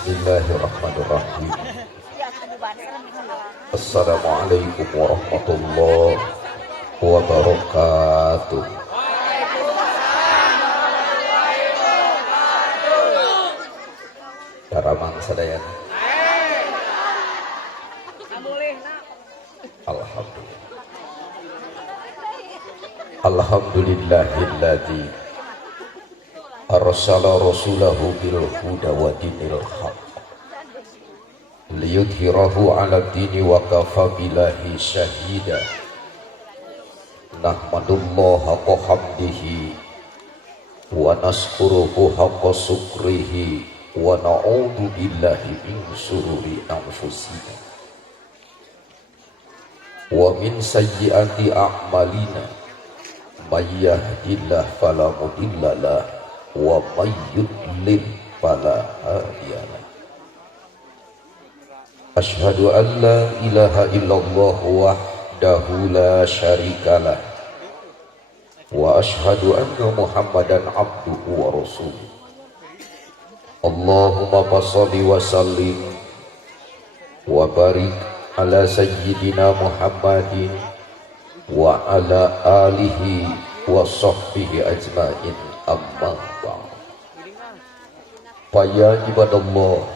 Bismillahirrahmanirrahim. Assalamualaikum warahmatullahi wabarakatuh. Daramang sadayana. Alhamdulillah. Alhamdulillahilladzi arsala rasulahu bil huda wa dinil haq liyudhhirahu 'ala dini wa kafa billahi syahida. Nahmadullaha haqqa hamdihi wa naskuruhu haqqa sukrihi wa na'udzu billahi min syururi anfusina wa min sayyiati a'malina may yahdihillahu fala mudhillalah wa may yudlil fala hadiyalah. Asyhadu an la ilaha illallah wahdahu la syarikalah wa asyhadu anna Muhammadan abduhu wa rasuluh. Allahumma shalli wa sallim wa barik ala sayyidina Muhammadin wa ala alihi wa sahbihi ajma'in, amma ba'd. Faya ibadallah,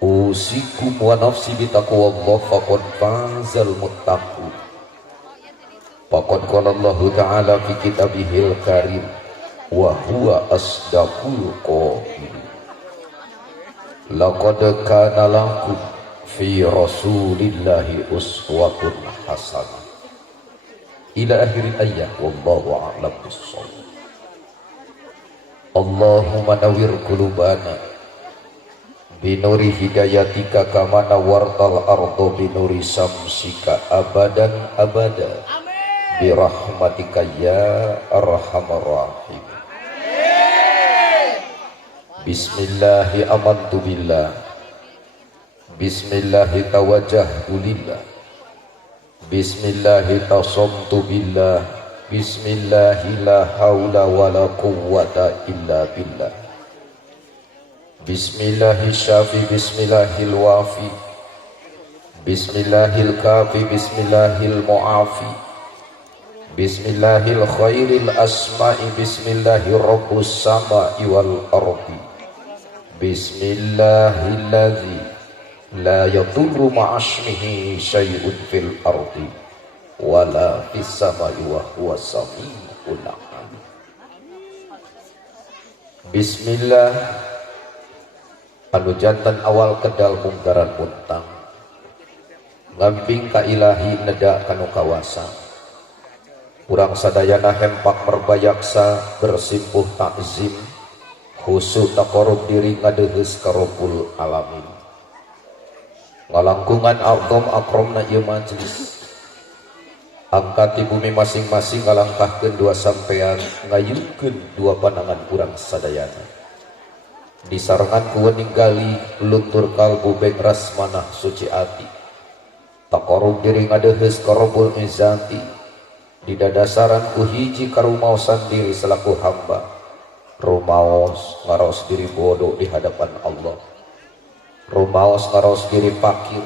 usikum wa nafsi bitaqwallah faqad fazal muttaqun. Faqad qala Allah ta'ala fi kitabihil karim wa huwa asdaqul qail. Laqad kana lakum fi rasulillahi uswatun hasanah ila akhir ayat, wallahu a'lam bissawab. Allahumma nawwir qulubana binuri hidayatika kama nawwartal arda binuri samsika abadan abada birahmatika ya arhamar rahim. Bismillahi amantu billah, bismillahi tawajjahtu lillah, bismillahi tasomtu billah, bismillahi la hawla wa la quwwata illa billah. Bismillahi syafi, bismillahil wafi, bismillahil kafi, bismillahil mu'afi, bismillahil khairil asma'i, bismillahir rabbus sama'i wal ardi, bismillahilladzi la yadurru ma'asmihi syai'un fil ardi wala fis samai wa huwa sami'ul 'alim. Bismillah anu jantan awal kedal mungkaran muntang ngamping ka ilahi neda kanu kawasa urang sadayana hempak merbayaksa bersimpuh takzim khusu taqarrub diri ngadeheus ka Rabbul alamin. Ngalangkungan a'dham akromna ieu majelis, angkat di bumi masing-masing ngalangkahkeun dua sampean ngayungkeun dua panangan urang sadayana disarengan ku ninggali luntur kalbu beng rasmanah suci ati taqarrub diri ngadeheus ka Rabbul izzati didadasaran ku hiji karumaosan diri selaku hamba rumaos ngaros diri bodoh di hadapan Allah, rumaos ngaros diri fakir,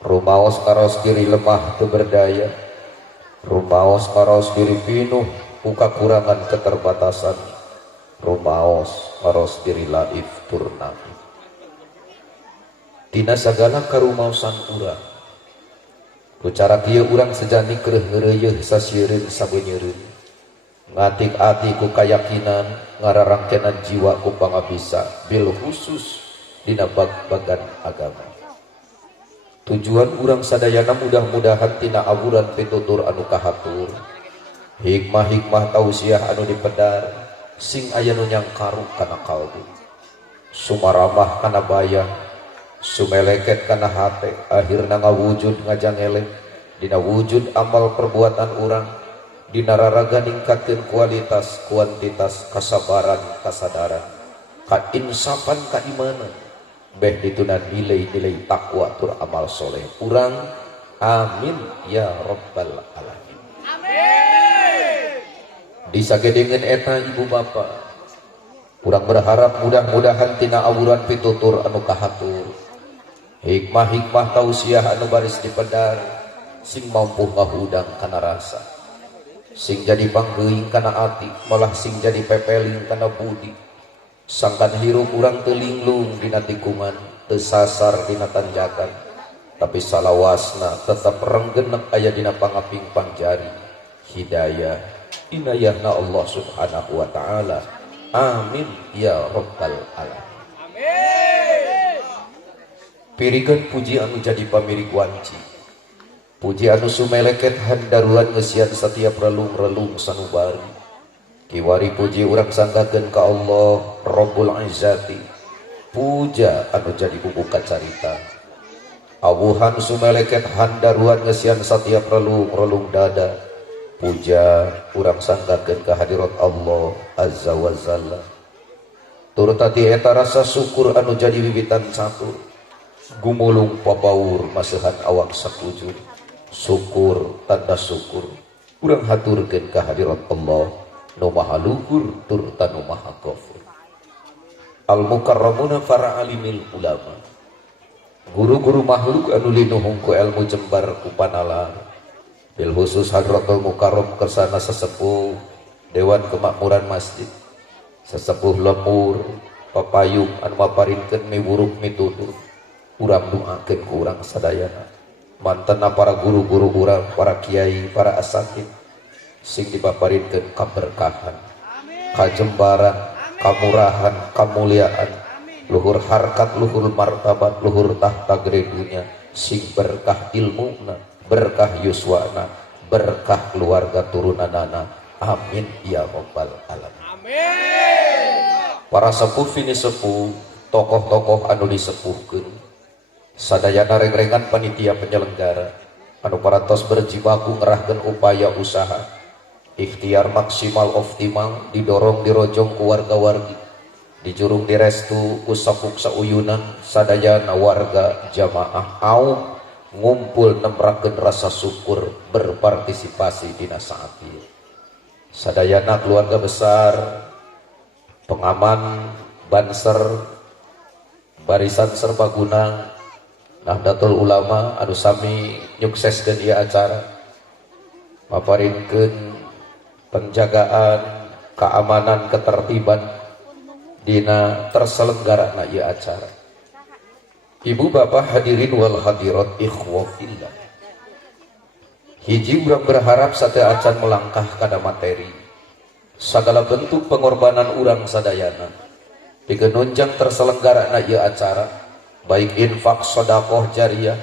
rumaos ngaros diri lemah teu berdaya, rumaos ngaros diri pinuh ku kakurangan keterbatasan, rumaos ngaros diri laif turnafi. Tina sagala karumaosan urang ku cara kieu urang sejani kreuh ngeureuyeuh sasieun sabeunyeureuh ngatik ati ku kayakinan ngararangkenan jiwa ku pangabisa bil khusus dina bag-bagan agama. Tujuan urang sadayana mudah-mudahan tina aburan pitutur anu kahatur, hikmah-hikmah tausiah anu dipedar sing aya nu nyangkaru kana kalbu, sumaramah kana bayah, sumeleket kana hate, akhirna ngawujud ngajangeleh dina wujud amal perbuatan urang, dina raraga ningkatkeun kualitas kuantitas kasabaran kasadaran kainsafan kaimanan beh ditunan nilai-nilai takwa tur amal soleh urang. Amin ya rabbal alamin. Amin. Disagedengeun eta ibu bapa Urang berharap mudah-mudahan tina awuran pitutur anu kahatur, hikmah-hikmah tausiah anu baris dipedar, sing mampu ngahudang kana rasa, sing jadi panggeuing kana ati, malah sing jadi pepeling kana budi. Sangkan hirup urang teu linglung dina tikungan, teu sasar dina tanjakan, tapi salawasna tetap renggenek aya dina pangaping pangjari. Hidayah inayahna Allah subhanahu wa ta'ala. Amin ya rabbal alamin. Amin. Pirigan puji anu jadi pamirig wanci, puji anu sumeleket handaruan ngesian setiap relung-relung sanubari. Kiwari puji urang sanggakeun ka Allah Rabbul Izzati, puja anu jadi bubuka carita. Awuhan sumeleket handaruan ngesian setiap relung-relung dada, puja urang sanggakeun ka hadirat Allah azza wa jalla. Turut ati eta rasa syukur anu jadi wiwitan catur, gumulung papaur masehan awak sakujur. Syukur tanda syukur urang haturkeun ka hadirat Allah nu maha luhur tur tanu maha ghafur. Al mukarramuna para alimil ulama, guru-guru makhluk anu linuhung ku ilmu jembar ku panalar. Bil khusus Hadratul Mukarram kersana sesepuh Dewan Kemakmuran Masjid, sesepuh lemur papayung anu maparinkeun miwuruk mitutur. Urang doakeun ku urang sadayana, mantena para guru-guru urang, para kiai, para asatid, sing dipaparinkeun kaberkahan, kajembaran, kamurahan, kamuliaan, luhur harkat, luhur martabat, luhur tahta gredunya, sing berkah ilmuna, berkah yuswana, berkah keluarga turunanana. Amin ya rabbal alamin. Amin. Para sepuh fini sepuh, tokoh-tokoh anu disepuhkeun, sadayana reng-rengan panitia penyelenggara anu parantos berjibaku ngerahkeun upaya usaha, ikhtiar maksimal optimal, didorong dirojong ku warga-wargi, dijurung direstu ku sapuk sauyunan sadayana warga jamaah aum ngumpul nembrakeun rasa syukur berpartisipasi dina saat ieu. Sadayana keluarga besar, pengaman, banser, barisan serbaguna, Nahdlatul Ulama anu sami nyukseskeun ieu acara, maparinkeun penjagaan, keamanan, ketertiban dina terselenggarana ieu acara. Ibu bapak hadirin wal hadirat ikhwah fillah, hiji urang berharap sate acan melangkah kada materi sagala bentuk pengorbanan urang sadayana pikeun nunjang terselenggarana ieu acara, baik infak, sedekah jariyah,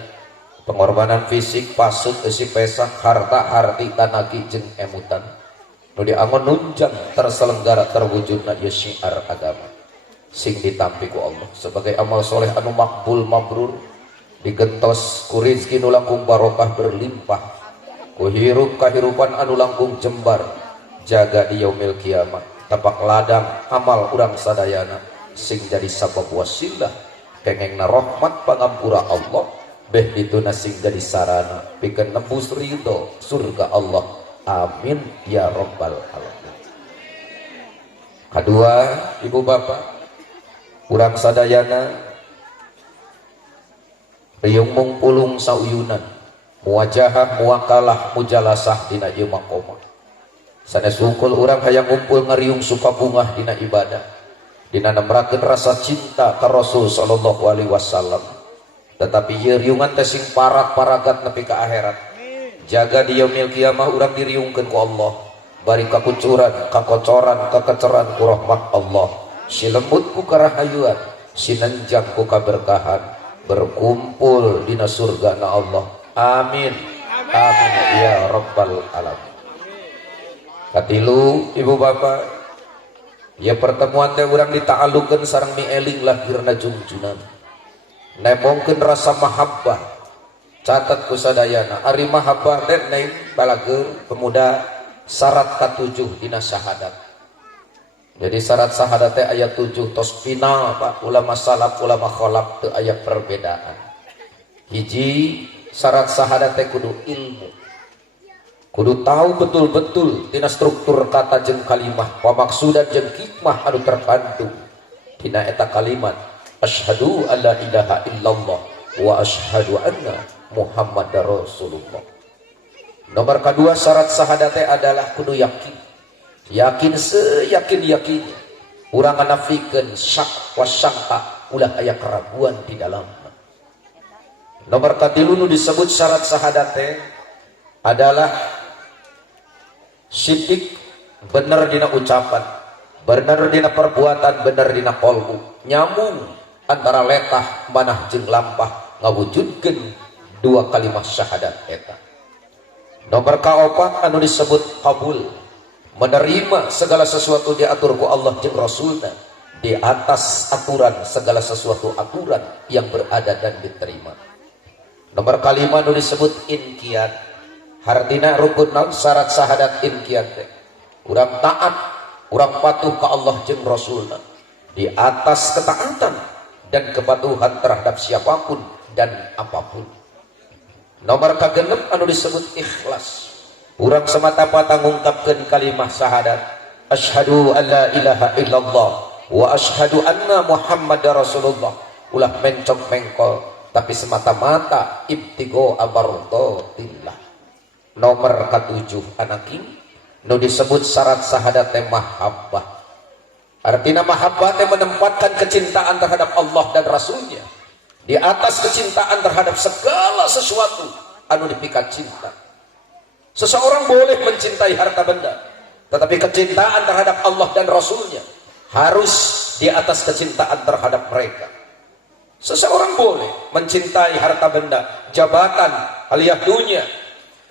pengorbanan fisik, pasut, isi pesak, harta, harti, tanagi, jeung emutan nu diangon nunjang terselenggara terwujudna ieu syiar agama sing ditampi ku Allah sebagai amal soleh anu makbul mabrur, digentos ku rizki nu langkung barokah berlimpah, ku hirup kahirupan anu langkung jembar, jaga di yaumil kiamat tapak ladang amal urang sadayana sing jadi sabab wasilah kengengna rahmat pangampura Allah, beh dituna sing jadi sarana pikeun nebus ridho surga Allah. Amin ya rabbal alamin. Kedua, ibu bapak, urang sadayana riung mungpulung sauyunan, muwajahah, muwakalah, mujalasah dina ieu maqamah. Sanes hungkul urang hayang ngumpul ngariung sukabungah dina ibadah, dina nembrakeun rasa cinta ka Rasul sallallahu alaihi wasallam. Tetapi ieu riungan teh sing parat-paragat nepi ka akhirat. Jaga di yaumil kiamah urang diriungkeun ku Allah, bari kakucuran, kakocoran, kakeceran ku rahmat Allah, silembut ku karahayuan, sinenjang ku kaberkahan, berkumpul dina surga na Allah. Amin. Amin ya rabbal alamin. Katilu ibu bapak, ya pertemuan teh urang dita'allukeun sareng mieling lahirna jungjunan, nemongkeun rasa mahabbah. Catat ku sadayana ari mahabbah teh naik balageur pemuda syarat ka-7 dina syahadat. Jadi syarat syahadat teh aya 7 tos final Pak, ulama salaf ulama khalaf teu aya perbedaan. Hiji syarat syahadat teh kudu ilmu, kudu tahu betul-betul tina struktur kata jeung kalimah pamaksudan jeung hikmah anu terkandung tina eta kalimat asyhadu alla ilaha illallah wa asyhadu anna muhammadar rasulullah. Nomor kedua syarat syahadatnya adalah kudu yakin seyakin-yakinnya urang nafikeun syak wasangka ulah aya keraguan di dalamnya. Nomor katilu nu disebut syarat syahadatnya adalah sidik, bener dina ucapan, bener dina perbuatan, bener dina qalbu, nyambung antara letah manah jeung lampah ngawujudkeun dua kalimat syahadat eta. Nomor kaopat anu disebut kabul, menerima segala sesuatu diatur ku Allah jeung Rasulna di atas aturan segala sesuatu aturan yang berada dan diterima. Nomor kalima anu disebut inqiyad, hartina rukun syarat syahadat inqiyad teh urang taat, urang patuh ka Allah jeung Rasulna di atas ketaatan dan kepatuhan terhadap siapapun dan apapun. Nomor kagenep anu disebut ikhlas, urang semata-mata ngungkapkeun kalimah syahadat asyhadu alla ilaha illallah wa asyhadu anna muhammadar rasulullah ulah mencok mengkol tapi semata-mata ibtigo abardotillah. Nomor ketujuh anaking nu disebut syarat syahadat mahabbah, artinya mahabbah menempatkan kecintaan terhadap Allah dan Rasulnya di atas kecintaan terhadap segala sesuatu anu dipikat cinta. Seseorang boleh mencintai harta benda, tetapi kecintaan terhadap Allah dan Rasulnya harus di atas kecintaan terhadap mereka. Seseorang boleh mencintai harta benda, jabatan, alias dunia,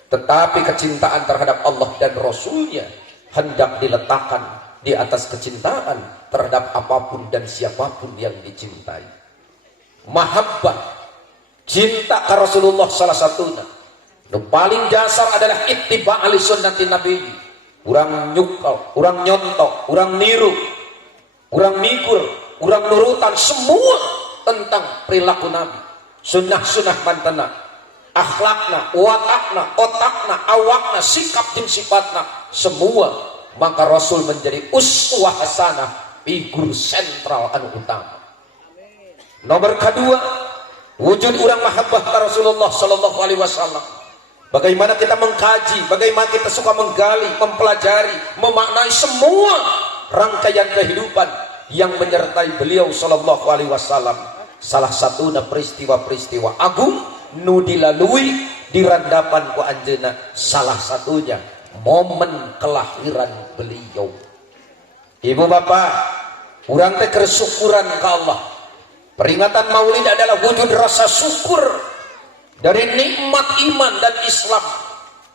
tetapi kecintaan terhadap Allah dan Rasulnya hendak diletakkan di atas kecintaan terhadap apapun dan siapapun yang dicintai. Mahabbah, cinta ke Rasulullah salah satunya nu paling dasar adalah ittiba' ali sunnati nabi. Urang nyukal, urang nyontok, urang niru, urang mikur, urang nurutan semua tentang perilaku nabi, sunnah-sunnah mantena, akhlakna, watakna, otakna, awakna, sikap dan sifatna semua, maka Rasul menjadi uswah hasanah, figur sentral anu utama. Nomor kedua, wujud urang mahabbah ka Rasulullah sallallahu alaihi wasallam. Bagaimana kita mengkaji, bagaimana kita suka menggali, mempelajari, memaknai semua rangkaian kehidupan yang menyertai beliau sallallahu alaihi wasallam. Salah satunya peristiwa-peristiwa agung nu dilalui di randapan ku anjeunna, salah satunya momen kelahiran beliau. Ibu bapak, urang teh keur syukuran ka Allah. Peringatan Maulid adalah wujud rasa syukur dari nikmat iman dan Islam.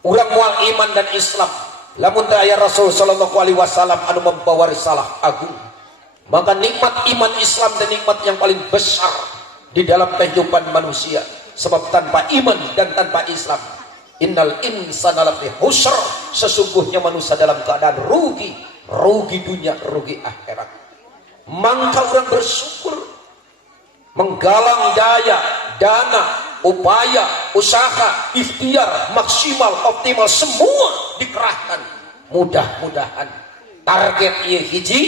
Urang moal iman dan Islam, lamun teu aya Rasul sallallahu alaihi wasallam anu membawa risalah agung, maka nikmat iman Islam dan nikmat yang paling besar di dalam kehidupan manusia. Sebab tanpa iman dan tanpa Islam, innal insana lafi husr, sesungguhnya manusia dalam keadaan rugi, rugi dunia, rugi akhirat. Maka orang bersyukur, menggalang daya, dana, upaya, usaha, ikhtiar maksimal, optimal semua dikerahkan. Mudah-mudahan target ieu hiji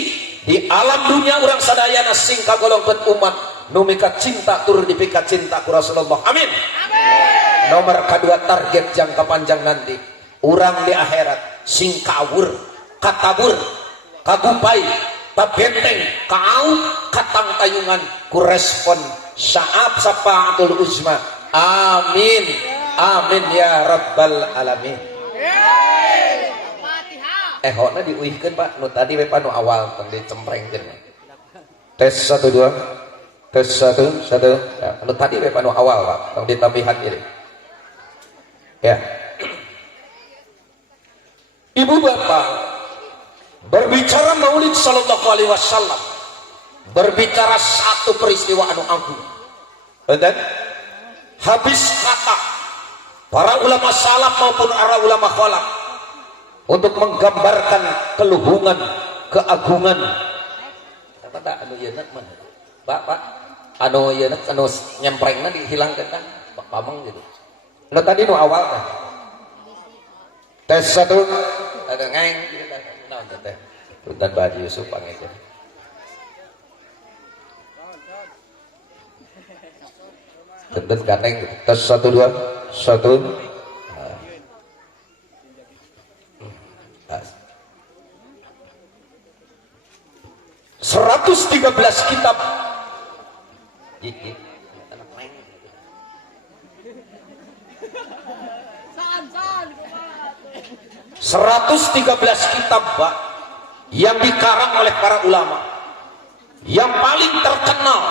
di alam dunia orang sadayana sing kagolongkeun umat nu mika cinta tur dipika cinta ku Rasulullah. Amin. Amin. Nomor kedua target jangka panjang nanti orang di akhirat sing kawur, katabur, kagupai, kabenteng, kaau, katang tayungan ku respon syaab sapaatul uzma. Amin. Amin ya rabbal alamin. Hona diuihkeun Pak, nu tadi we nu awal tong dicemprengkeun. Tes 1 2. Tes 1 1. Ya, nu tadi we nu awal Pak, tong ditambihan ieu. Ya. Ibu bapak, berbicara Maulid sallallahu alaihi wasallam, berbicara satu peristiwa anu agung. Betul? Habis kata para ulama salaf maupun para ulama khalaf untuk menggambarkan keluhungan, keagungan. Kata anu yeuna mah. Pak, anu yeuna anu nyemprengna dihilangkeun kan. Pak pamong gitu. Nu tadi nu awal kan. Tes satu. Ada ngeng. Naon teh? Punten Pak Yusuf pangeun. Tenten gandeng. Tes 1 2 1. 113 kitab. 113 kitab, Pak, yang dikarang oleh para ulama, yang paling terkenal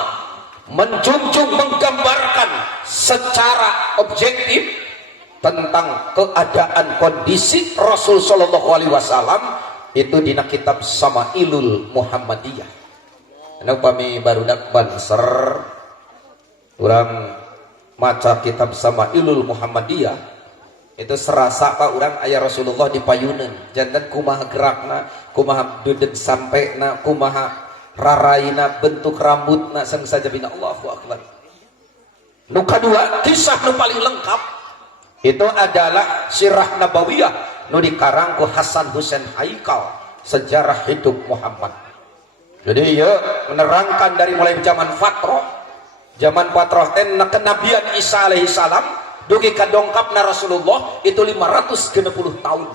menjunjung, menggambarkan secara objektif tentang keadaan kondisi Rasul Shallallahu Alaihi Wasallam, itu dina kitab Sama'ilul Muhammadiyah. Anu pami barudak banser urang maca kitab Sama'ilul Muhammadiyah, itu serasa Pak urang aya Rasulullah di payunan, jantan kumaha gerakna, kumaha duduk sampena, kumaha raraina, bentuk rambutna, sang saja bina Allahu Akbar. Nu kadua, kisah nu paling lengkap itu adalah Sirah Nabawiyah nu dikarang ku Hasan Husain Haikal, sejarah hidup Muhammad. Jadi ya menerangkan dari mulai zaman Fatroh teh kenabian Isa alaihi salam dugi ka dongkapna Rasulullah itu 560 tahun.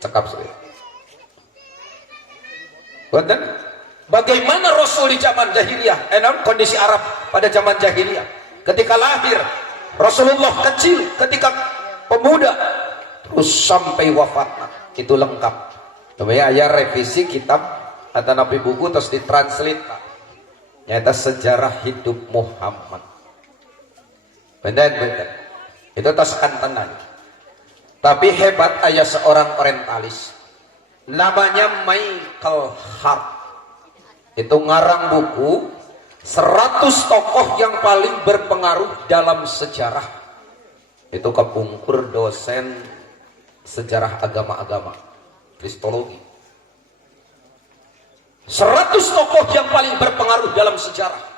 Cekap sulit. Betul? Bagaimana Rasul di zaman jahiliyah, kondisi Arab pada zaman jahiliyah, ketika lahir Rasulullah kecil, ketika pemuda, terus sampai wafatnya, itu lengkap. Namanya ayat revisi kitab atau nabi buku terus ditranslate, nyata sejarah hidup Muhammad. Benar. Itu tas kantenan. Tapi hebat ayah seorang orientalis, namanya Michael Hart. Itu ngarang buku 100 tokoh yang paling berpengaruh dalam sejarah. Itu kepungkur dosen sejarah agama-agama, kristologi. 100 tokoh yang paling berpengaruh dalam sejarah.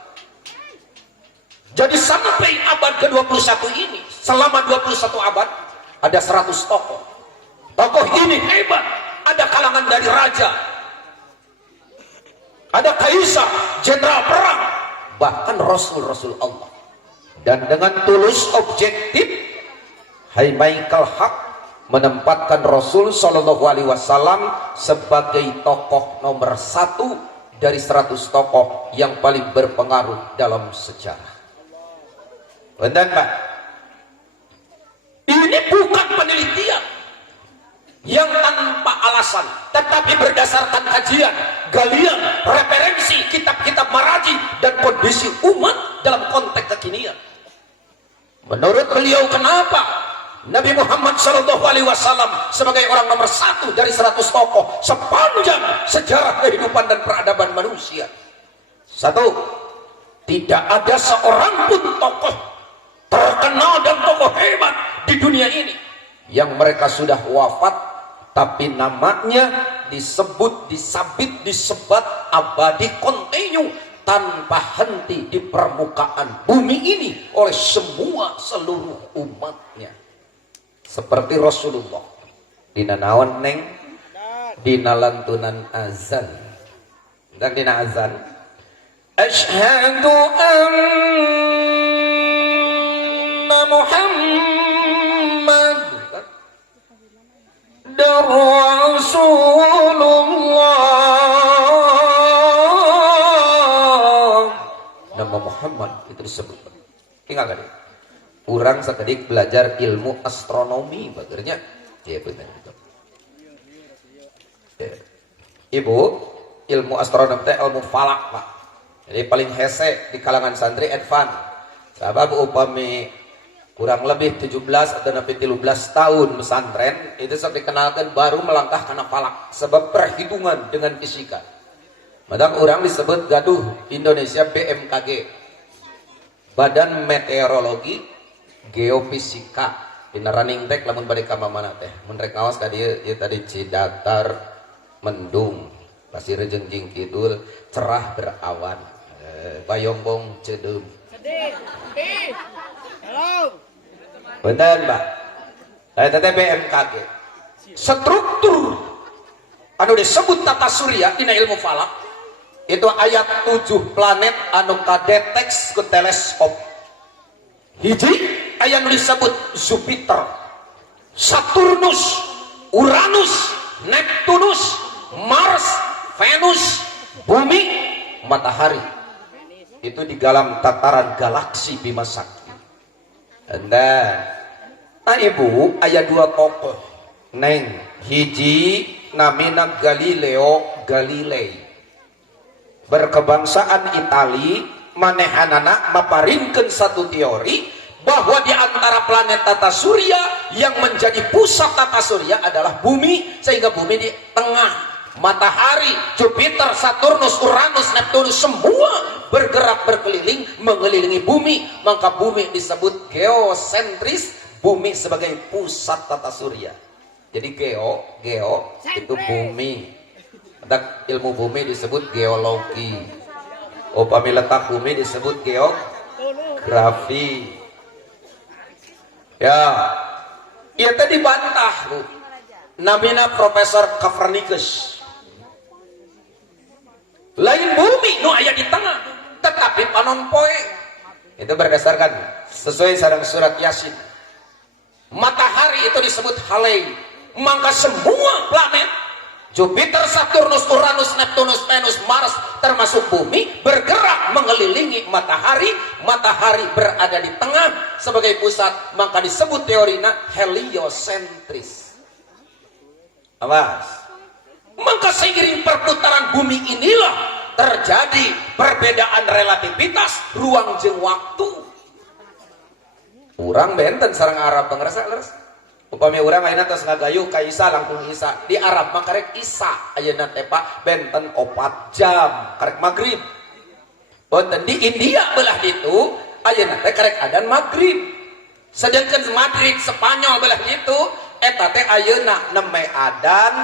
Jadi sampai abad ke-21 ini, selama 21 abad ada 100 tokoh. Tokoh ini hebat. Ada kalangan dari raja, ada kaisar, jenderal perang, bahkan rasul-rasul Allah. Dan dengan tulus objektif, Hai Michael Hart menempatkan Rasul Shallallahu Alaihi Wasallam sebagai tokoh nomor 1 dari 100 tokoh yang paling berpengaruh dalam sejarah. Benar Pak? Ini bukan penelitian yang tanpa alasan, tetapi berdasarkan kajian, galian, referensi kitab-kitab maraji dan kondisi umat dalam konteks kekinian. Menurut beliau, kenapa Nabi Muhammad SAW sebagai orang nomor 1 dari 100 tokoh sepanjang sejarah kehidupan dan peradaban manusia? Satu, tidak ada seorang pun tokoh terkenal dan tokoh hebat di dunia ini yang mereka sudah wafat tapi namanya disebut, disabit, disebat abadi, kontinu, tanpa henti di permukaan bumi ini oleh semua seluruh umatnya. Seperti Rasulullah dina naon neng, dina lantunan azan dan dina azan, asyhadu anna Muhammad Rasulullah. Nama Muhammad itu disebut. Ingat gak? Orang sekedik belajar ilmu astronomi bagernya. Ya benar. Ibu, ilmu astronomi itu ilmu falak Pak. Jadi paling hese di kalangan santri advance. Sabab upami kurang lebih 17 atau 13 tahun pesantren itu sampai dikenalkan baru melangkah karena falak, sebab perhitungan dengan fisika. Madang orang disebut gaduh Indonesia BMKG, Badan Meteorologi Geofisika. Dina running tag lamun bade ka mana teh mun rek ngaos ka dieu tadi Cidatar mendung, pasir jengjing kidul cerah berawan, bayombong cedeum. Halo. Benar Mbak. Saya tadi BMKG. struktur anu disebut tata surya dina ilmu falak itu ayat 7 planet anu kadeteksi ku teleskop. Hiji aya nu disebut Jupiter, Saturnus, Uranus, Neptunus, Mars, Venus, Bumi, Matahari. Itu di dalam tataran galaksi Bima Sakti. Dan ibu aya dua tokoh neng hiji namina Galileo Galilei berkebangsaan Itali, manehanana maparinkeun satu teori bahwa di antara planet tata surya yang menjadi pusat tata surya adalah bumi, sehingga bumi di tengah. Matahari, Jupiter, Saturnus, Uranus, Neptunus semua bergerak berkeliling mengelilingi bumi, maka bumi disebut geosentris, bumi sebagai pusat tata surya. Jadi geo itu bumi. Ada ilmu bumi disebut geologi. Upami letak bumi disebut geografi. Ya, ia tadi bantah bu. Namina Profesor Copernicus. Lain bumi nu aya di tengah, tetapi panon poe. Itu berdasarkan sesuai sareng surat Yasin. Matahari itu disebut halei, maka semua planet Jupiter, Saturnus, Uranus, Neptunus, Venus, Mars termasuk bumi bergerak mengelilingi matahari. Matahari berada di tengah sebagai pusat, maka disebut teorina heliosentris. Awas. Maka seiring perputaran bumi inilah terjadi perbedaan relativitas ruang jeung waktu. Urang benten sareng Arab ngerasa leres. Upami urang ayeuna tos ngagayuh ka Isa langkung Isa. Di Arab mah karek Isa ayeuna teh Pak benten 4 jam karek magrib. Boten di India belah ditu ayeuna teh karek adzan magrib. Sedangkan Madrid Spanyol belah ditu eta teh ayeuna neme adzan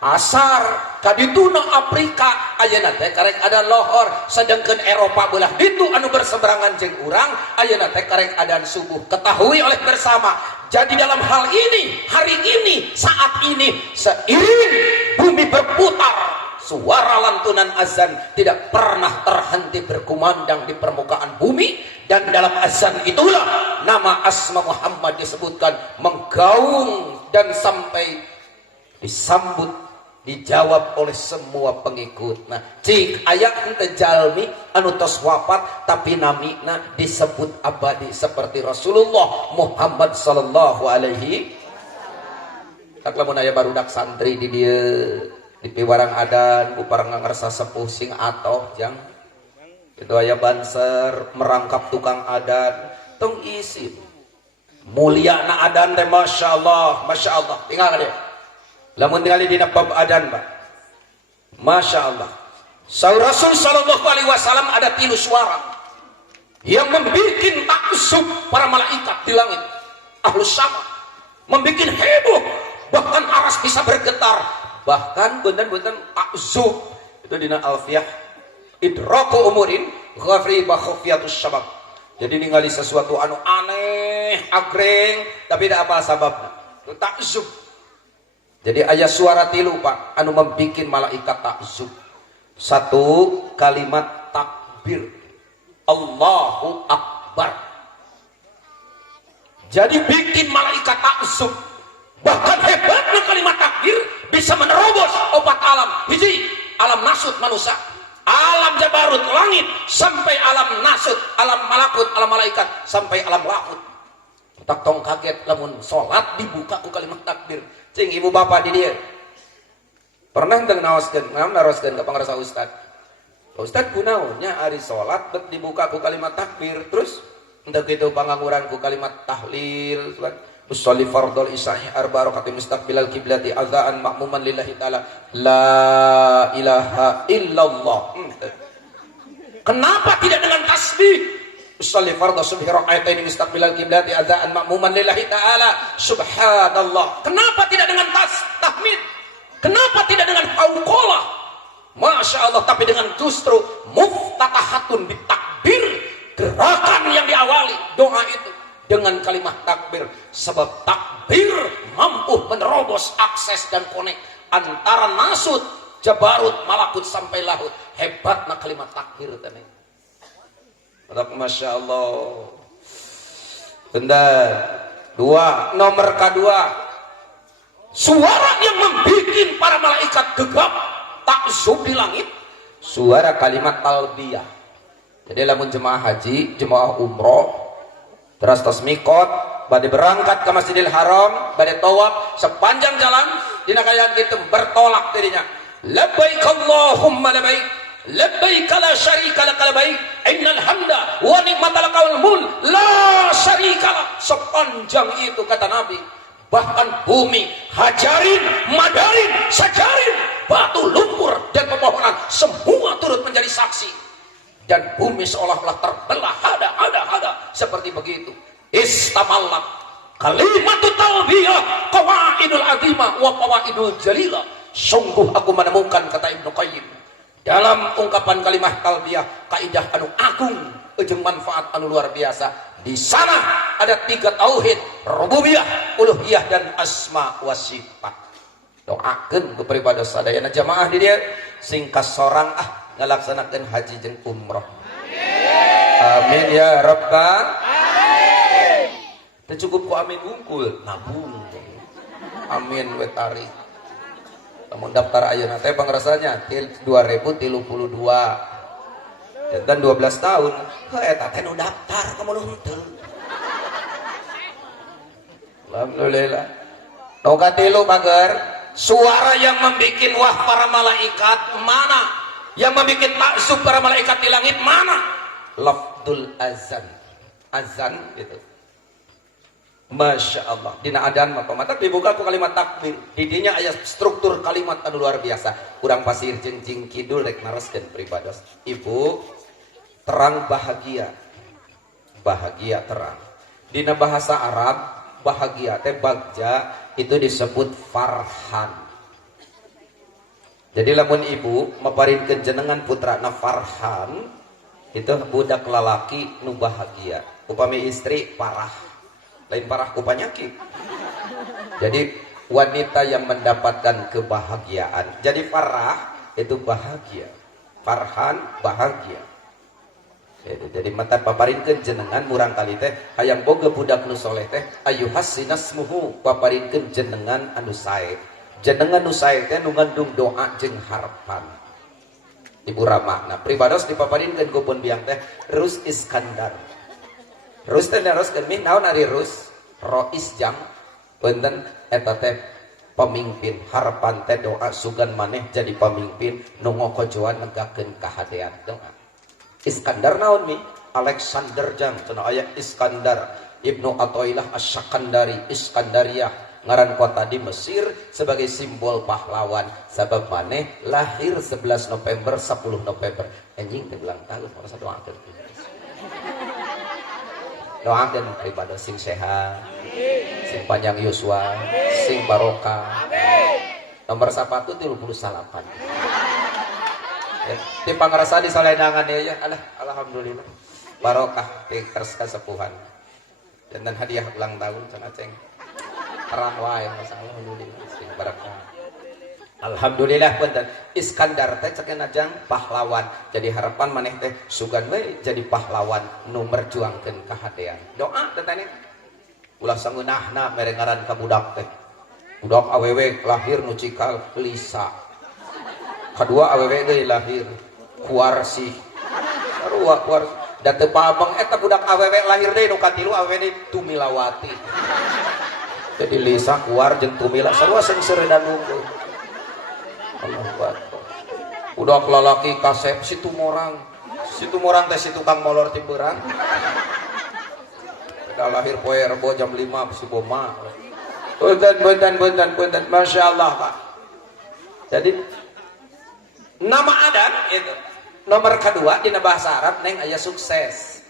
asar. Kadituna Afrika ayeuna teh karek ada lohor. Sedangkan Eropa belah ditu anu berseberangan jeung urang ayeuna teh karek adzan subuh. Ketahui oleh bersama, jadi dalam hal ini, hari ini, saat ini, seiring bumi berputar, suara lantunan azan tidak pernah terhenti berkumandang di permukaan bumi. Dan dalam azan itulah nama asma Muhammad disebutkan menggaung dan sampai disambut, dijawab oleh semua pengikut. Nah, cik ayat ente jalmi anu tos wafat tapi namina disebut abadi seperti Rasulullah Muhammad sallallahu alaihi wasallam. Tak lamun aya barudak santri di dieu di piwarang adan ku parang ngarasa sepuh sing atoh jang. Itu aya banser merangkap tukang adan tong isi. Mulyana adan teh masyaallah, masyaallah. Tinggal ka dia. Lamun tinggali dina bab adan Pak, masya Allah. Saur Rasul sallallahu alaihi wasallam ada 3 suara yang membuat takjub para malaikat di langit, ahlus sama, membuat heboh, bahkan aras bisa bergetar, bahkan benten-benten takjub itu dina alfiyah idraku umurin ghafri bakhufiyatus sabab. Jadi ningali sesuatu anu aneh, agreng, tapi tidak apa sababnya. Itu takjub. Jadi ayat suara 3 Pak anu membikin malaikat takjub. 1 kalimat takbir, Allahu Akbar. Jadi bikin malaikat takjub. Bahkan hebatnya kalimat takbir bisa menerobos 4 alam. Hiji alam nasut manusia, alam jabarut langit, sampai alam nasut, alam malakut, alam malaikat, sampai alam lahut. Tak tong kaget lamun salat dibuka ku kalimat takbir. Cing ibu bapak di dia pernah teu naoskeun naroskeun ka pangarsa ustad. Ustad kunaonnya ari salat bet dibuka ku kalimat takbir terus enteu kitu panganguran ku kalimat tahlil usolli fardhul isya'i arba rakaat mustaqbilal kiblati azaan makmuman lillahi taala la ilaha illallah. Kenapa tidak dengan tasbih? Usolli fardhu subhi raka'atain mustaqbilal kiblati adzaan ma'muman lillahi ta'ala subhanallah. Kenapa tidak dengan tahmid? Kenapa tidak dengan hauqalah? Masya Allah, tapi dengan justru muftatahatun bitakbir, gerakan yang diawali doa itu dengan kalimat takbir. Sebab takbir hampir mampu menerobos akses dan konek antara Nasut, Jabarut, Malakut sampai Lahut. Hebatna kalimat takbir tadi. Masya Allah. Benda dua, nomor kedua, suara yang membuat para malaikat gegap takzub di langit, suara kalimat talbiyah. Jadi lamun jemaah haji, jemaah umroh, terus tos mikot, bade berangkat ke Masjidil Haram, bade tawaf sepanjang jalan, dina kaya gitu bertolak dirinya. Labbaik Allahumma labbaik, labbaik la syarika lak labbaik, innal hamda wa ni'mata lakal mulk, la syarika lak. Sepanjang itu kata Nabi, bahkan bumi, hajarin, madarin, sajarin, batu, lumpur dan pepohonan semua turut menjadi saksi. Dan bumi seolah-olah terbelah, ada seperti begitu. Istamallat kalimatut talbiyah qawaidul azimah wa qawaidul jalilah. Sungguh aku menemukan, kata Ibnu Qayyim, dalam ungkapan kalimat talbiyah kaidah anu agung jeung manfaat anu luar biasa. Di sana ada 3 tauhid, rububiyah, uluhiyah dan asma wa sifat. Doakeun ku pribadi sadayana jamaah di dia sing kasorang ngalaksanakeun haji jeung umroh. Amin ya rabbal alamin. Teu cukup ku amin unggul, nabung. Amin we tarik. Lamun daftar ayeuna teh pangrasanya 2032. Dan 12 tahun, eta teh nu daftar kamu nu henteu. Alhamdulillah. Nu katilu pager, suara yang membikin wah para malaikat mana? Yang membuat taksub para malaikat di langit mana? Lafdul azan. Azan itu. Masya Allah. Dina adan maka mata dibuka ku kalimat takbir. Didinya ayat struktur kalimat anu luar biasa. Kurang pasir cingcing kidul rek naraskeun pribados. Ibu, terang bahagia. Bahagia terang. Dina bahasa Arab bahagia teh bagja itu disebut farhan. Jadi lamun ibu maparinkeun jenengan putrana Farhan, itu budak lalaki nu bahagia. Upami istri parah, lain parah ku panyakit. Jadi wanita yang mendapatkan kebahagiaan. Jadi Farah itu bahagia, Farhan bahagia. Jadi mata paparinkeun jenengan murang kali teh hayang boga budak nu soleh teh ayu hasinasmuhu, paparinkeun jenengan anu sae. Jenengan nu sae teh nu ngandung doa jeung harapan. Ibu Ramana pribados dipaparinkeun ku pun biang teh Rus Iskandar. Rus teh neroskeun min naon ari Rus? Rois jang punten eta teh pemimpin. Harapan teh doa sugan maneh jadi pemimpin nu ngokojoan negakeun kahadean doa. Iskandar naon mi? Alexander jang cenah aya Iskandar Ibnu Athaillah Asy-Syakandari Iskandariyah. Ngaran kota di Mesir sebagai simbol pahlawan. Sabab maneh lahir 11 November 10 November. Anjing teh ulang tahun masa doakeun. Doakeun pribadi sing sehat, sing panjang yuswa, sing barokah. Nomor sapatu 38. Ti pangrasa di salendangan ya. Alhamdulillah. Barokah ti kasepuhan. Dan hadiah ulang tahun cenah ceng. Terang wae masalah alhamdulillah sing barakah. Alhamdulillah punten Iskandar teh ceuk ajang pahlawan. Jadi harapan maneh teh sugan we jadi pahlawan nu merjuangkeun kahadean. Doa teh teh ulah sangeunahna mere ngaran ka budak teh. Budak awewe lahir nu cikal Lisa. Kadua awewe deui lahir Kuarsi. Sarua Kuarsi. Da teu pameng eta budak awewe lahir deui nu katilu awewe deui Tumilawati. Jadi Lisa keluar jeung Tumila sarua sing seureuna nunggu. Allahu Akbar. Udah lalaki kasep si Tumorang teh si tukang molor ti beurang. Da lahir poe Rebo jam 5 si Boma. Punten Masya Allah Pak. Jadi nama adan itu nomor kedua di bahasa Arab neng aya sukses.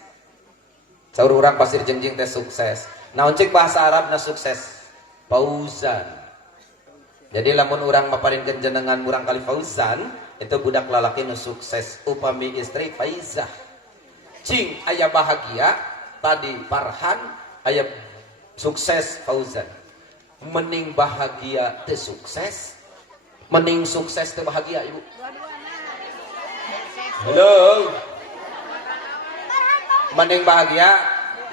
Saur urang pasir jengjing teh sukses. Naon cek bahasa Arab na sukses? Fauzan. Jadi lamun urang maparinkeun jenengan murang kali Fauzan, itu budak lalaki nu sukses. Upami istri Faizah. Cing aya bahagia tadi Farhan, aya sukses Fauzan. Mending bahagia teu sukses, mending sukses teu bahagia ibu. Halo. Mending bahagia,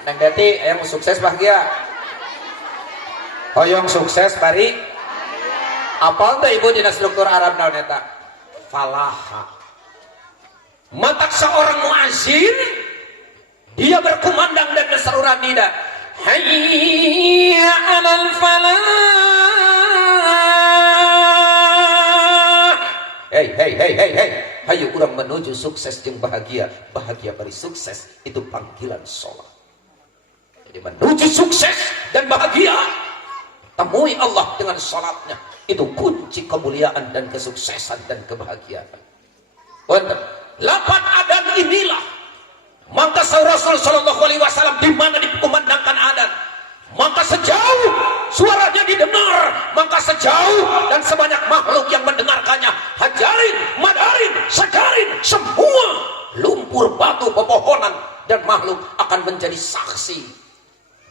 Neng Deti, yang sukses bahagia. Hoyong sukses bari. Apal teh ibu dina struktur Arab naon eta? Falaha. Matak seorang muazin, dia berkumandang dan berseruan nida. Hayya 'alal falah. Hey. Hayu urang menuju sukses jeung bahagia. Bahagia bari sukses itu panggilan sholat. Jadi menuju sukses dan bahagia, temui Allah dengan sholatnya. Itu kunci kemuliaan dan kesuksesan dan kebahagiaan. Wonten lapan adan inilah, maka Rasul sallallahu alaihi wasallam di mana dikumandangkan adan, maka sejauh suaranya didengar, maka sejauh dan sebanyak makhluk yang mendengarkannya, hajarin, madarin, syajarin, semua lumpur, batu, pepohonan dan makhluk akan menjadi saksi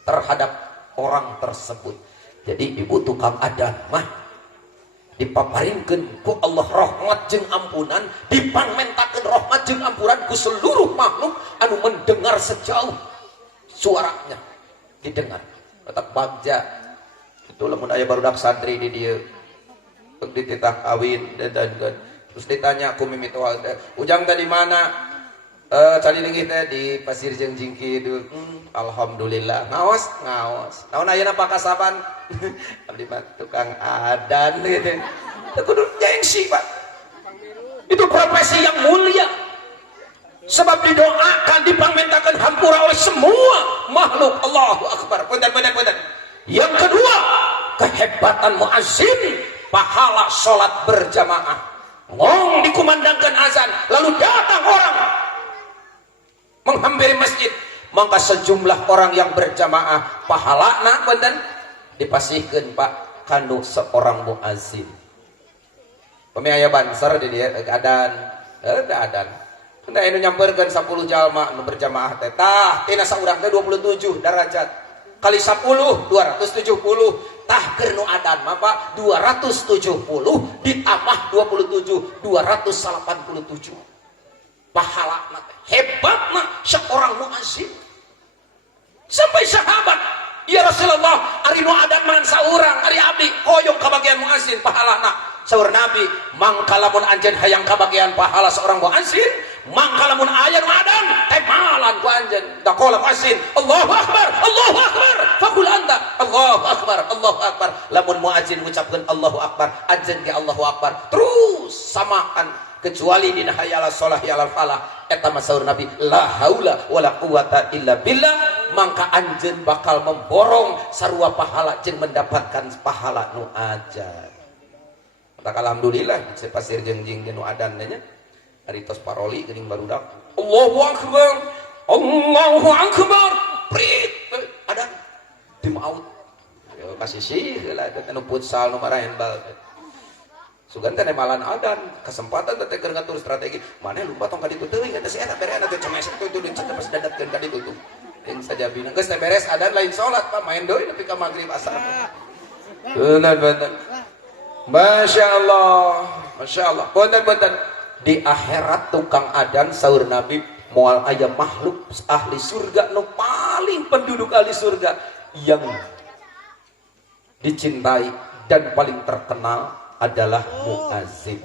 terhadap orang tersebut. Jadi ibu tukang adan mah dipaparinkeun ku Allah rahmat jeung ampunan, dipangmentakeun rahmat jeung ampunan ku seluruh makhluk anu mendengar sejauh suaranya didengar. Otak bagja itu lamun aya barudak santri di dieu dititah kawin dan terus ditanya ku mimiti ujang teh di mana? Cari linggih teh di Pasir Jengjing Kidul. Alhamdulillah. Ngaos. Naon ayeuna pakasaban? Abdi mah tukang adan gitu. Teu kudu gengsi, Pak. Itu profesi yang mulia. Sebab didoakan, dipangmentakan hampura oleh semua makhluk. Allahu Akbar. Punten. Yang kedua, kehebatan muazzin, pahala sholat berjamaah. Ngong dikumandangkan azan, lalu datang orang menghampiri masjid, maka sejumlah orang yang berjamaah pahalana punten dipasihkeun Pak kanu seorang muazzin. Pemiaya banser di dia adan, adan. Tunda anu nyampeurkeun 10 jalma anu berjamaah teh tah tina saurang teh 27 derajat kali 10 270 tah keur nu adan mah Pak 270 ditambah 27 287 pahalana hebatna seorang muazzin. Sampai sahabat, ya Rasulullah, ari nu adat man saurang, ari abdi hoyong kabagian muazzin pahalana. Saur Nabi, mangkalamun anjeun hayang kabagian pahala seorang muazzin, mangkalamun aya nu adan temalan ku anjeun. Daqala muazzin, Allahu akbar, faqul anta, Allahu akbar. Lamun muazzin ngucapkeun Allahu akbar, anjeun ge Allahu akbar. Terus samaan kecuali dina hayala sholah yalal falah eta masaur Nabi la haula wala quwata illa billah, mangka anjeun bakal memborong sarua pahala jeung mendapatkan pahala nu ajar. Tak alhamdulillah di Pasir Jengjing nu adan nya ari tos paroli geuning barudak Allahu akbar prit adan di maut yo kasih sih heula eta nu futsal nu marahen bal sugan teh malan adan kesempatan teh keur ngatur strategi mana lupa tong ka ditu teuing eta si eta bereana teh cemes itu diceuk pas dadatkeun ka ditu tuh yang sajabina geus teh beres adan lain salat Pak main deui nepi ka magrib asar bener Masya Allah punten di akhirat tukang adan saur Nabi moal aya makhluk ahli surga nu paling penduduk ahli surga yang dicintai dan paling terkenal adalah muazzin.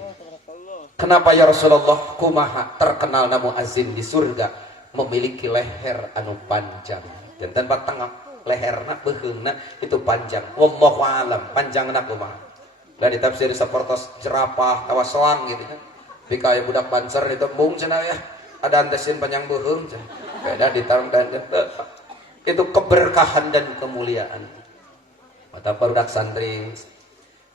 Kenapa ya Rasulullah? Kumaha terkenal na muazzin di surga? Memiliki leher anu panjang dan tanpa tengah leherna beheungna itu panjang. Wallahu alam panjangna kumaha? Lah ditafsir sapertos jerapah tawa soang gitu kan. Tapi kaya budak banser itu bung cenah ya. Ada antesin panjang beheung cenah. Beda ditarungkan itu keberkahan dan kemuliaan. Mata budak santri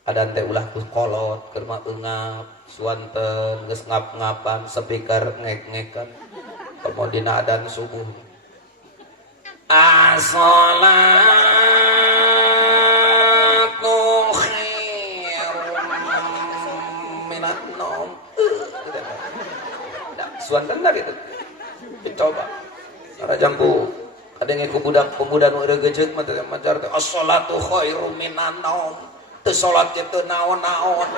ada teh ulah ku kolot keur maeungap suanten geus ngap-ngapan speaker ngek-ngekan kemudian adzan subuh as-shalatu khairum minan naum suanten gitu dicoba sarajangku kadang ku budak pemuda nu eureugeujeut mah teh majar teh as-salatu khairum minan naum. Teu salat teh teu naon-naon.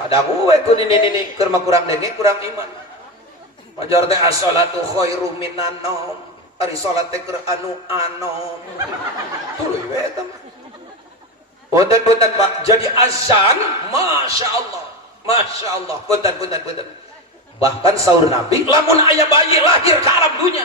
Kadang we ku nini keur mah kurang denge kurang iman. Majar teh as-salatu khairum minan naum. Ari salat teh keur anu-anom. Tuluy we eta mah. Punten Pak, jadi azan Masya Allah, Masya Allah, punten. Bahkan sahur Nabi, lamun aya bayi lahir ke alam dunia,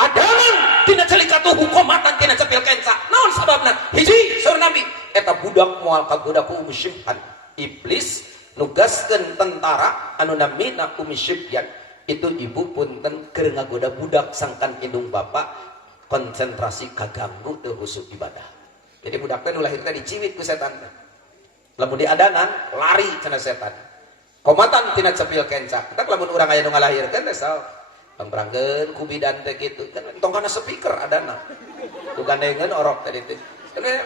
adanan tina celikatuh hukumatan tina cepil kenca. Naon sababna? Hiji sahur Nabi, eta budak moal kagoda ku syibhan. Iblis nugaskeun tentara anu namina syibhan. Itu ibu punten keur ngagoda budak sangkan indung bapak konsentrasi kaganggu teu husuk ibadah. Jadi budak teh nu lahir teh diciwit ku setan teh. Lamun diadanan lari cenah setan. Komatan tina cepil kencak. Entak lamun urang aya nu ngalahirkeun teh sae. Pangprangkeun ku bidan teh kitu. Kan tong kana speaker adana. Tu gandengeun orok teh ditu.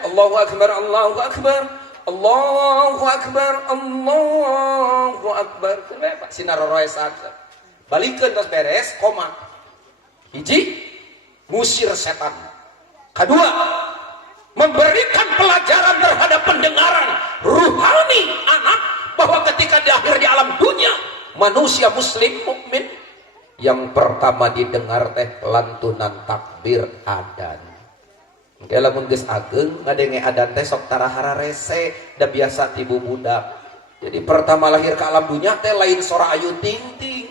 Allahu akbar, Allahu akbar. Allahu akbar, Allahu akbar. Kenapa Pak sinar roesan. Balikeun tos beres komat. Hiji ngusir setan. Kedua memberikan pelajaran terhadap pendengaran ruhani anak bahwa ketika lahir di alam dunia manusia muslim mukmin yang pertama didengar teh lantunan takbir adan. Engke lamun geus ageng ngadenge adan teh sok tarahara rese da biasa tibu budak. Jadi pertama lahir ke alam dunia teh lain sora ayu ting ting.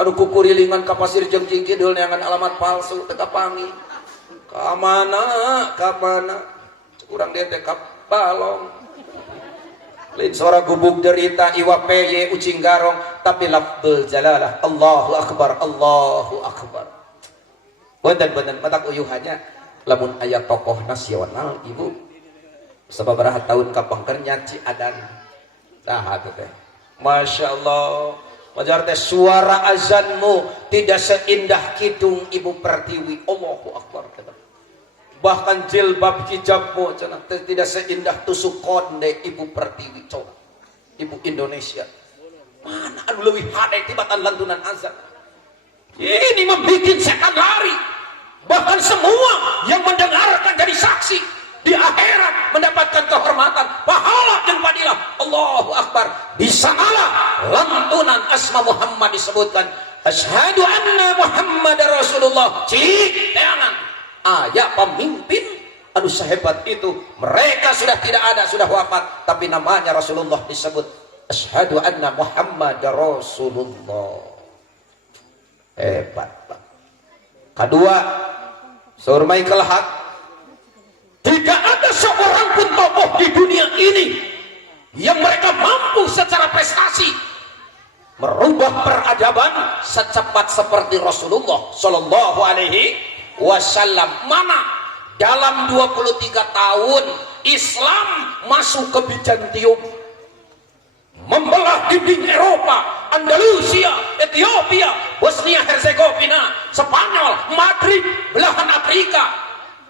Anu kukurilingan ka pasir jeung cingkidul neangan alamat palsu teu kapangi. Kamana kurang dia teh balong lain suara gubuk derita iwa peye ucing garong tapi lafzul jalalah Allahu akbar bener matak uyuhannya lamun aya tokoh nasional ibu sababaraha tahun kapangker nyaci adan tah teh Masya Allah wajar teh suara azanmu tidak seindah kidung Ibu Pertiwi Allahu akbar bahkan jilbab hijabmu tidak seindah tusuk konde Ibu Pertiwi coba Ibu Indonesia mana anu leuwih hade tibatan lantunan azan ini membuat setan lari bahkan semua yang mendengarkan jadi saksi di akhirat mendapatkan kehormatan pahala dan fadilah Allahu akbar disanalah lantunan asma Muhammad disebutkan asyhadu anna Muhammadar Rasulullah cik teangan ayat pemimpin anu sehebat itu mereka sudah tidak ada sudah wafat tapi namanya Rasulullah disebut asyhadu anna Muhammadar Rasulullah hebat Pak. Kedua surmai kelahak tidak ada seorang pun tokoh di dunia ini yang mereka mampu secara prestasi merubah peradaban secepat seperti Rasulullah Shallallahu Alaihi Wasallam. Mana dalam 23 tahun Islam masuk ke Bizantium, membelah dinding Eropa, Andalusia, Ethiopia, Bosnia Herzegovina, Spanyol, Madrid, belahan Afrika,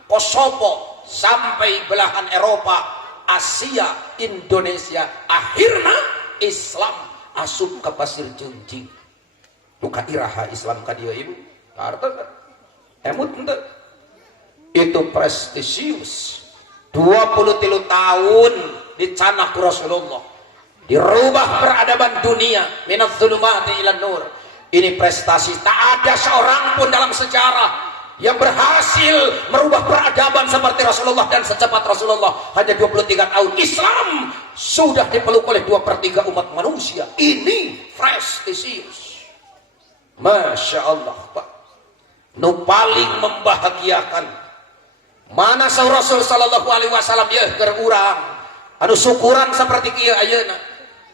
Kosovo, sampai belahan Eropa, Asia, Indonesia. Akhirnya Islam asup ke pasir junjing. Bukan iraha Islam ka dieu ibu. Artinya emut ente itu prestisius 23 tahun dicanah ku Rasulullah dirubah peradaban dunia minaz zulumati ilan nur. Ini prestasi tak ada seorang pun dalam sejarah yang berhasil merubah peradaban seperti Rasulullah dan secepat Rasulullah. Hanya 23 tahun Islam sudah dipeluk oleh 2/3 umat manusia. Ini prestisius Masya Allah Pak. Nu paling membahagiakan mana sahur Rasul sallallahu alaihi wasallam ya keur urang anu syukuran seperti kieu ayeuna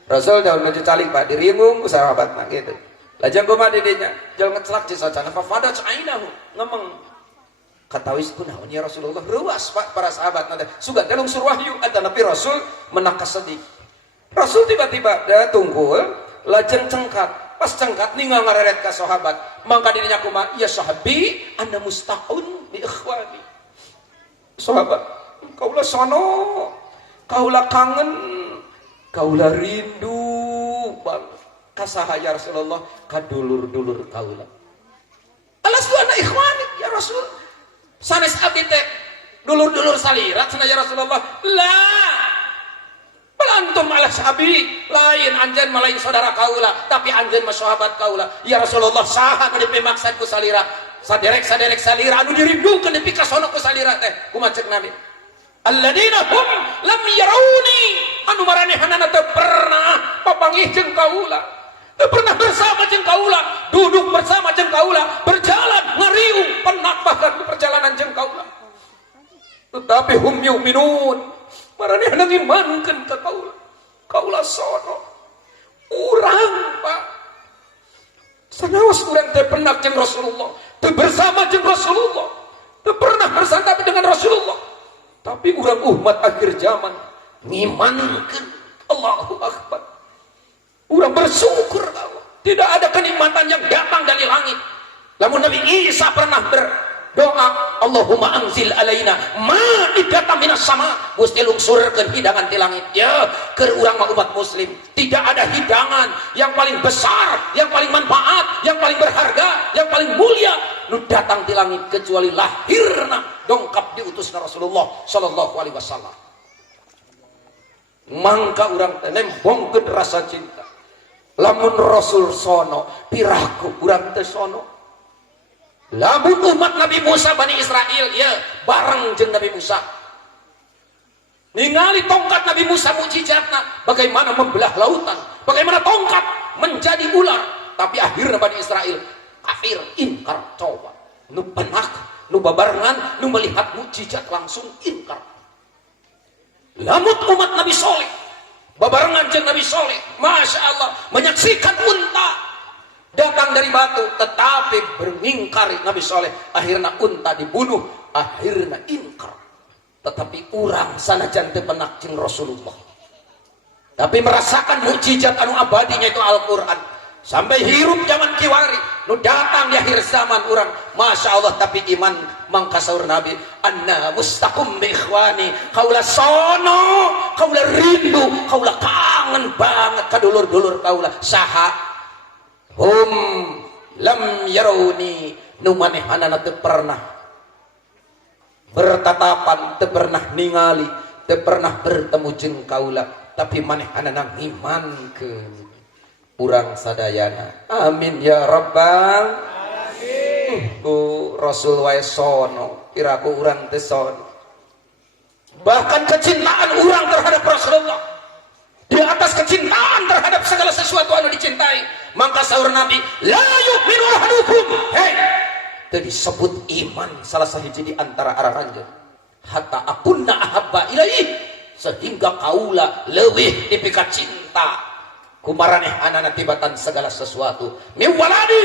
Rasul daun dicalik Pak dirimung ku sahabat mah gitu lajang kumaha di dinya jal ngecelak ci sacana fa fadat ainahu ngemeng katawis kunaon ya Rasulullah ruas Pak para sahabat nanti sugan teh lungsur wahyu eta nepi Rasul menak kasedih Rasul tiba-tiba da tunggul lajeng cengkat pas cengkat ninggal ngareret ka sahabat mangka dirinya kumaha ya sahabi anda mustaqun bi ikhwani sahabat kaula sono kaula kangen kaula rindu bang kasaha ya Rasulullah kadulur-dulur kaula alas tu anak ikhwani ya Rasul sanes abdi teh dulur-dulur salirat cenah ya Rasulullah. Lah pelantum ala sabi lain anjeun mah lain saudara kaula tapi anjeun mah sahabat kaula. Ya Rasulullah saha nu dipimaksad ku salira? Saderek salira anu dirindukeun dipikasono ku salira teh kumaha ceuk Nabi? Alladzina hum lam yarawni anu maranehanana teu pernah papanggih jeung kaula. Teu pernah bersama jeung kaula, duduk bersama jeung kaula, berjalan ngariung penak bahkan perjalanan jeung kaula. Tetapi hum yu'minun maranehna ngimankeun ka kaula. Kaula sono urang Pak. Sanaos urang teu pernah jeung Rasulullah, teu bersama jeung Rasulullah, teu pernah bersantap dengan Rasulullah. Tapi urang umat akhir zaman ngimankeun. Allahu Akbar. Urang bersyukur Allah. Tidak ada kenikmatan yang datang dari langit. Lamun Nabi Isa pernah berdoa, Allahumma anzil alaina ma'idatan minas sama. Gusti lungsurkeun hidangan ti langit. Ya, keur urang mah umat muslim, tidak ada hidangan yang paling besar, yang paling manfaat, yang paling berharga, yang paling mulia nu datang ti langit kecuali lahirna dongkap diutusna Rasulullah sallallahu alaihi wasallam. Mangka urang teh nembongkeun rasa cinta. Lamun Rasul sono piraku urang teh sono. Lamun umat Nabi Musa Bani Israel ya bareng jeung Nabi Musa ningali tongkat Nabi Musa mukjizatna bagaimana membelah lautan, bagaimana tongkat menjadi ular, tapi akhirnya Bani Israel kafir ingkar coba nu penak nu babarengan nu melihat mukjizat langsung ingkar. Lamun umat Nabi Soleh babarengan jeung Nabi Soleh, Masya Allah, menyaksikan unta datang dari batu, tetapi bermingkari Nabi Soleh. Akhirnya unta dibunuh, akhirnya ingkar. Tetapi urang sanajan teu penak jeung Rasulullah, tapi merasakan mukjizat anu abadinya itu Al-Quran. Sampai hirup zaman kiwari nu datang di akhir zaman urang, Masya Allah, tapi iman mangkasaur Nabi anna mustaqim bi ikhwani. Kaula sono, kaula rindu, kaula kangen banget ka dulur-dulur kaula. Saha hum lam yarawni nu manehanana teu pernah bertatapan, teu pernah ningali, teu pernah bertemu jeung kaula, tapi manehanana ngimankeun urang sadayana. Amin ya rabbal alamin. Rasul wae sono, piraku urang teh sono. Bahkan kecintaan urang terhadap Rasulullah di atas kecintaan terhadap segala sesuatu anu dicintai. Maka saur Nabi, la yu'minu ahadukum. Hei, teu disebut iman salah sahiji di antara araranjeun. Hatta akunna ahabba ilaihi, sehingga kaula leuwih dipika cinta kumaraneh anana tibatan segala sesuatu. Mi waladi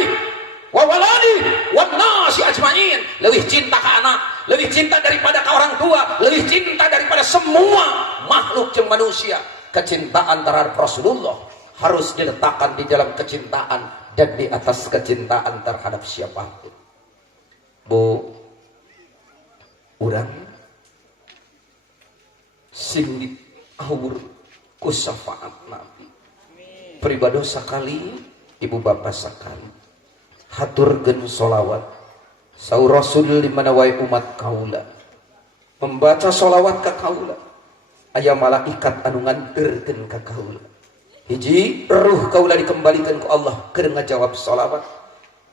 wa waladi wan nasi ajmain, lebih cinta ke anak, lebih cinta daripada ke orang tua, lebih cinta daripada semua makhluk jeung manusia. Kecintaan terhadap Rasulullah harus diletakkan di dalam kecintaan dan di atas kecintaan terhadap siapapun. Bu urang sing diawur ku syafaat Nabi, pribadi sakali, ibu bapak sakali, haturkeun sholawat saur Rasul di mana wae umat kaula membaca sholawat ka kaula, aya malaikat anu nganterkeun ka kaula. Hiji, ruh kaula dikembalikan ke Allah keur ngajawab sholawat.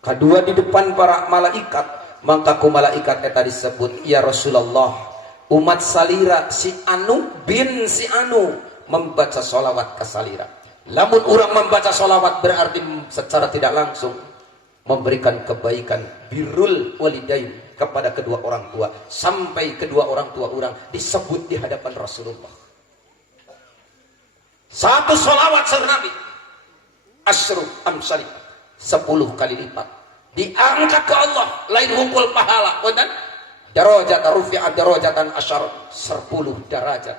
Kedua, di depan para malaikat, maka ku malaikat eta disebut, ya Rasulullah, umat salira si anu bin si anu membaca sholawat ka salira. Lamun orang membaca sholawat berarti secara tidak langsung memberikan kebaikan birrul walidain kepada kedua orang tua, sampai kedua orang tua orang disebut di hadapan Rasulullah. Satu sholawat sahabat Nabi asyru amsali, 10 kali lipat diangkat ke Allah, lain hukul pahala, benar? Darajat rufi'at darajatan asyar, 10 derajat.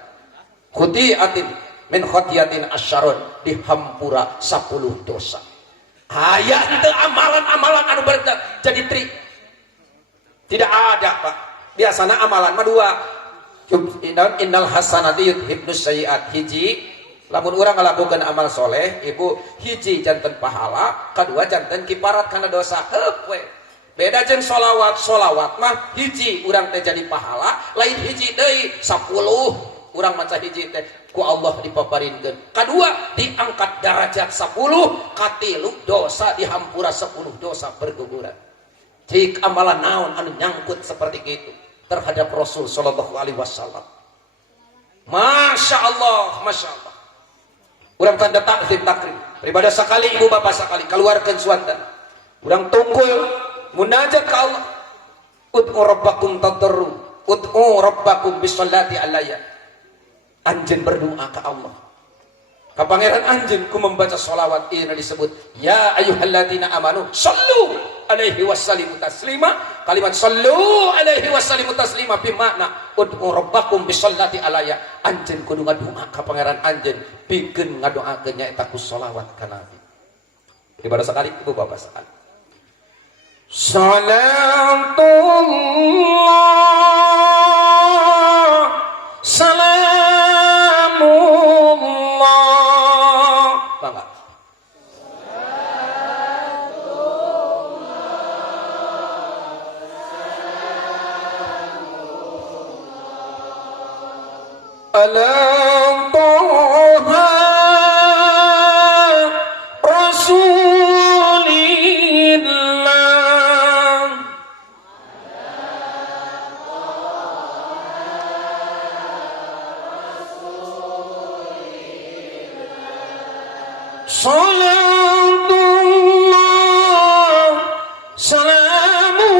Khuti'atin min khotiatin asyarun, dihampura 10 dosa. Aya itu amalan-amalan anu jadi trik. Tidak ada Pak. Biasanya amalan mah dua. Innal hasanati yudhibnus sayyi'at. Hiji, lamun urang ngalakukeun amal soleh, ibu hiji janten pahala, kedua janten kiparat kana dosa. Heup we. beda jeung solawat mah hiji urang teh jadi pahala, lain hiji deui 10 urang maca hiji teh ku Allah dipaparinkeun. Kadua diangkat derajat 10, katilu dosa dihampura 10 dosa berguguran. Cik amalan naon anu nyangkut seperti itu terhadap Rasul sallallahu alaihi wasallam. Masya Allah, Masya Allah. Urang tanda takzim takrim. Ibadah sekali ibu bapak sekali keluarkan suatan. Urang tunggul munajat ke Allah. Ud'u rabbakum tadarru, ud'u rabbakum bisholati alayya. Anjeun berdoa ke Allah. Ka pangeran anjeun ku membaca sholawat ini disebut ya ayyuhalladzina amanu shallu alaihi wasallimu taslima. Kalimat shallu alaihi wasallimu taslima bimakna ud'u rabbakum bisholati alayya. Anjeun kudu ngadoa ka pangeran anjeun pikeun ngadoakeun nyaeta ku sholawat ka Nabi. Ibadah sekali ibu bapak sekali. Salatullah salamullah. Bangga. Alam Toha Rasulillah. Salatullah salamullah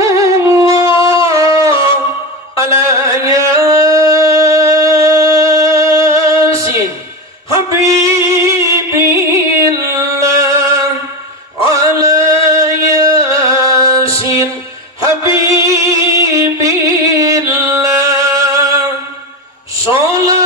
ala yasin habibillah ala yasin habibillah salam.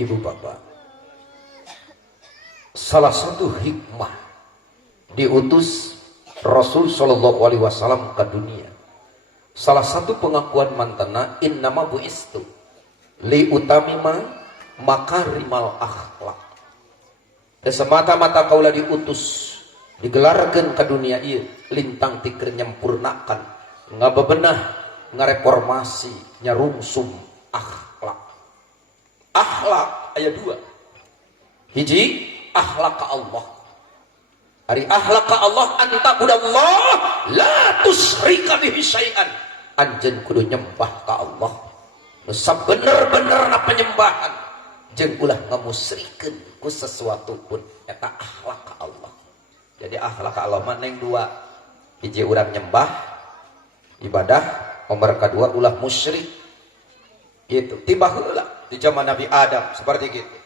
Ibu bapak, salah satu hikmah diutus Rasul sallallahu alaihi wasallam ke dunia, salah satu pengakuan mantena innama buistu li utamima makarimal akhlak. Semata-mata kaulah diutus digelarkeun ke dunia ieu lintang ti keur nyempurnakan ngabebenah ngareformasi nyarungsum akhlak. Akhlak ayat 2. Hiji akhlak ka Allah. Ari akhlak ka Allah anta'budallah la tusyrika bihi syai'an. Anjeun kudu nyembah ka Allah nu sabener-benerna penyembahan jeung ulah ngamusyrikeun ku sesuatu pun. Eta akhlak ka Allah. Jadi akhlak ka Allah mah neng 2. Hiji urang nyembah ibadah, nomor kedua ulah musyrik. Gitu tiba heula di zaman Nabi Adam seperti gitu,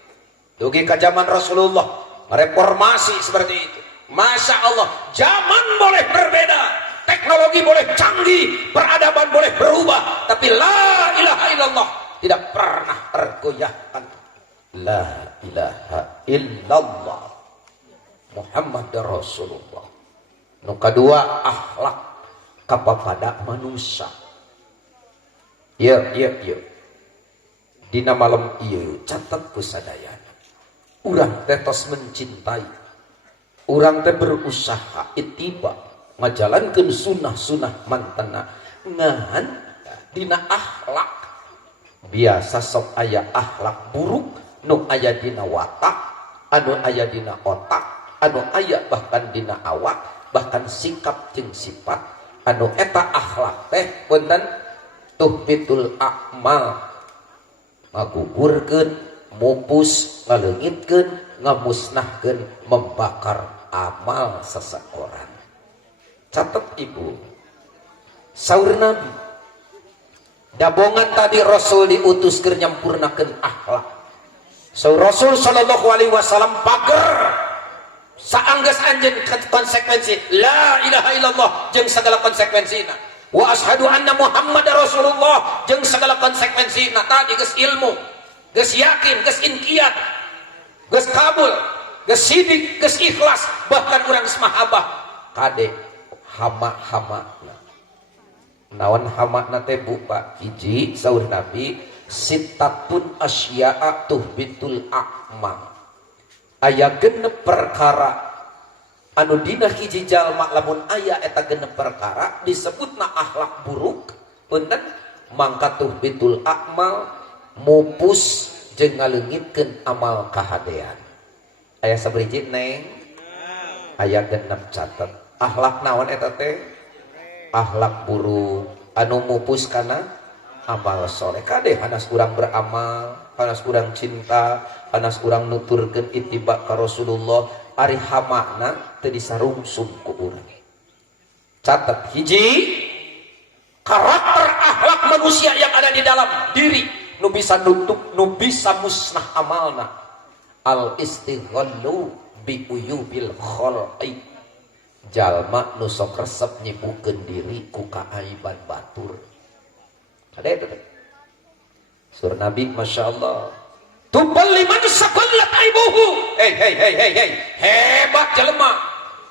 dugi ke zaman Rasulullah reformasi seperti itu. Masya Allah, zaman boleh berbeda, teknologi boleh canggih, peradaban boleh berubah, tapi la ilaha illallah tidak pernah tergoyahkan. La ilaha illallah Muhammad Rasulullah. Nu kedua akhlak kapada manusia. Iya. Dina malam ieu catat ku sadayana urang teh tos mencintai, urang teh berusaha ittiba ngajalankeun sunnah-sunnah mantena ngahan dina akhlak. Biasa sok aya akhlak buruk nu aya dina watak, anu aya dina otak, anu aya bahkan dina awak, bahkan sikap jeung sifat anu eta akhlak teh punten tuhbitul a'mal, ngagugurkeun, mupus, ngaleungitkeun, ngamusnahkeun, membakar amal seseorang. Catat ibu, saur Nabi dabongan tadi Rasul diutus keur nyampurnakeun akhlak. Saur Rasul sallallahu alaihi wasallam pager saanggeus anjeun konsekuensi la ilaha illallah jeung segala konsekuensina. wa asyhadu anna Muhammad Rasulullah jeung segala konsekuensi tadi geus ilmu, geus yakin, geus inqiyat, geus kabul, geus sidik, geus ikhlas, bahkan urang geus mahabbah kade hama-hama. Naon hama teh Bu Pak? Hiji saur Nabi sitatun asya'a tuhbitul a'mal. Aya genep perkara anu dina hiji jalma lamun aya eta genep perkara disebutna akhlak buruk, punten mangka tuhbitul a'mal mupus jeung ngaleungitkeun amal kahadean. Aya sabriji neng? Aya genep catet. Akhlak naon eta teh? Akhlak buruk anu mupus kana amal soleh. Kade hanas urang beramal, hanas urang cinta, hanas urang nuturkeun ittiba ka Rasulullah, ari hamakna teu disarungsum ku urang. Catat hiji, karakter akhlak manusia yang ada di dalam diri nu bisa nutup, nu bisa musnah amalna. Al istighallu bi uyubil khalqi. Jalma nu sok resep nyibukeun diri ku kaaiban batur. Ada itu teh. Surah Nabi masyaallah. Tubal liman sakallat aibuhu. Hei, hebat jelema.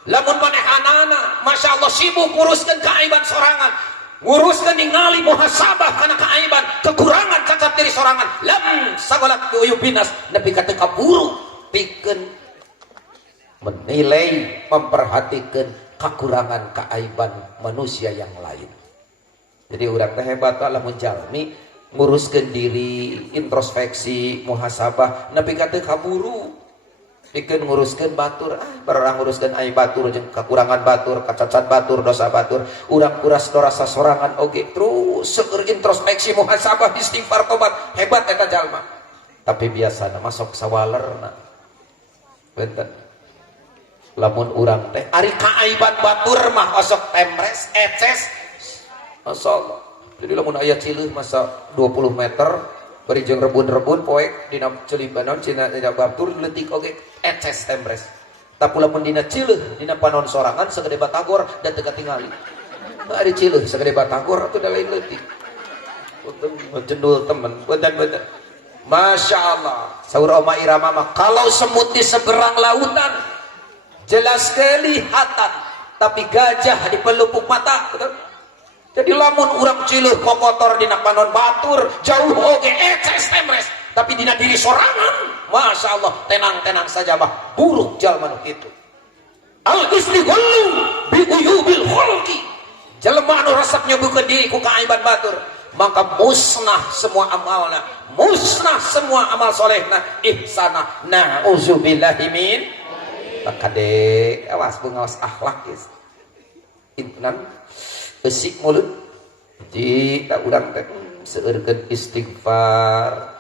Lamun manehanana masyaallah sibuk nguruskeun kaaiban sorangan. Nguruskeun ningali muhasabah kana kaaiban, kekurangan cacat diri sorangan. Lam sagolat uyubinas nepi ka teu kaburu pikeun menilai, memperhatikan kekurangan keaiban manusia yang lain. Jadi urang teh hebat lamun jalmi nguruskeun diri, introspeksi, muhasabah, nepi ka teu kaburu pikeun nguruskeun batur. Barang nguruskeun ai batur jeung kekurangan batur, kacacat batur, dosa batur, urang kuras dorasa sorangan oge terus seueur introspeksi, muhasabah, istighfar, tobat, hebat eta jalma. Tapi biasana masuk sawalerna. Benten lamun urang teh ari kaaiban batur mah osok emres eces masyaallah. Jadi lamun aya cileuh masa 20 meter bari jeung rebun-rebun poek dina celibanon cina batur leutik oge eces emres. Tapi lamun dina cileuh dina panon sorangan sagede batagor da teu katingali. Ari cileuh sagede batagor atuh da lain leutik. Untung jendul temen bedan-bedan. Masyaallah. Saur Oma Irama mah kalau semut di seberang lautan jelas kelihatan, tapi gajah di pelupuk mata, betul? Jadi lamun urang cileuh kokotor dina panon batur jauh oge eces temres, tapi dina diri sorangan masyaallah tenang-tenang saja mah buruk jalma nu kitu. Al istighallu bi uyubil khalqi. Jalma anu resep nyobukeun diri ku kaaiban batur, maka musnah semua amalna, musnah semua amal solehna, ihsana. Nauzubillahi min kade awas pengawas akhlak geus intan esik mulut di tak urang teh seueurkeun istighfar,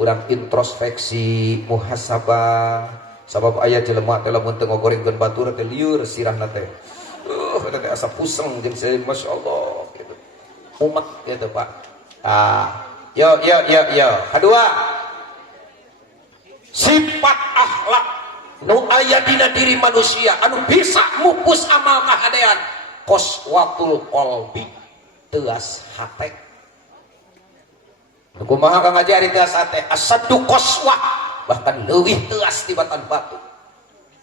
urang introspeksi, muhasabah. Sabab aya jelema teh lamun teu ngogorengkeun batur teh lieur sirahna teh teh asa puseng jeung saya masyaallah gitu umat gitu Pak. Yo kedua sifat akhlak nu aya dina diri manusia anu bisa mupus amal kahadean, qaswatul qalbi, teuas hate. Kumaha ka ngajari teuas hate? Asaddu qaswah, bahkan leuwih teuas tibatan batu.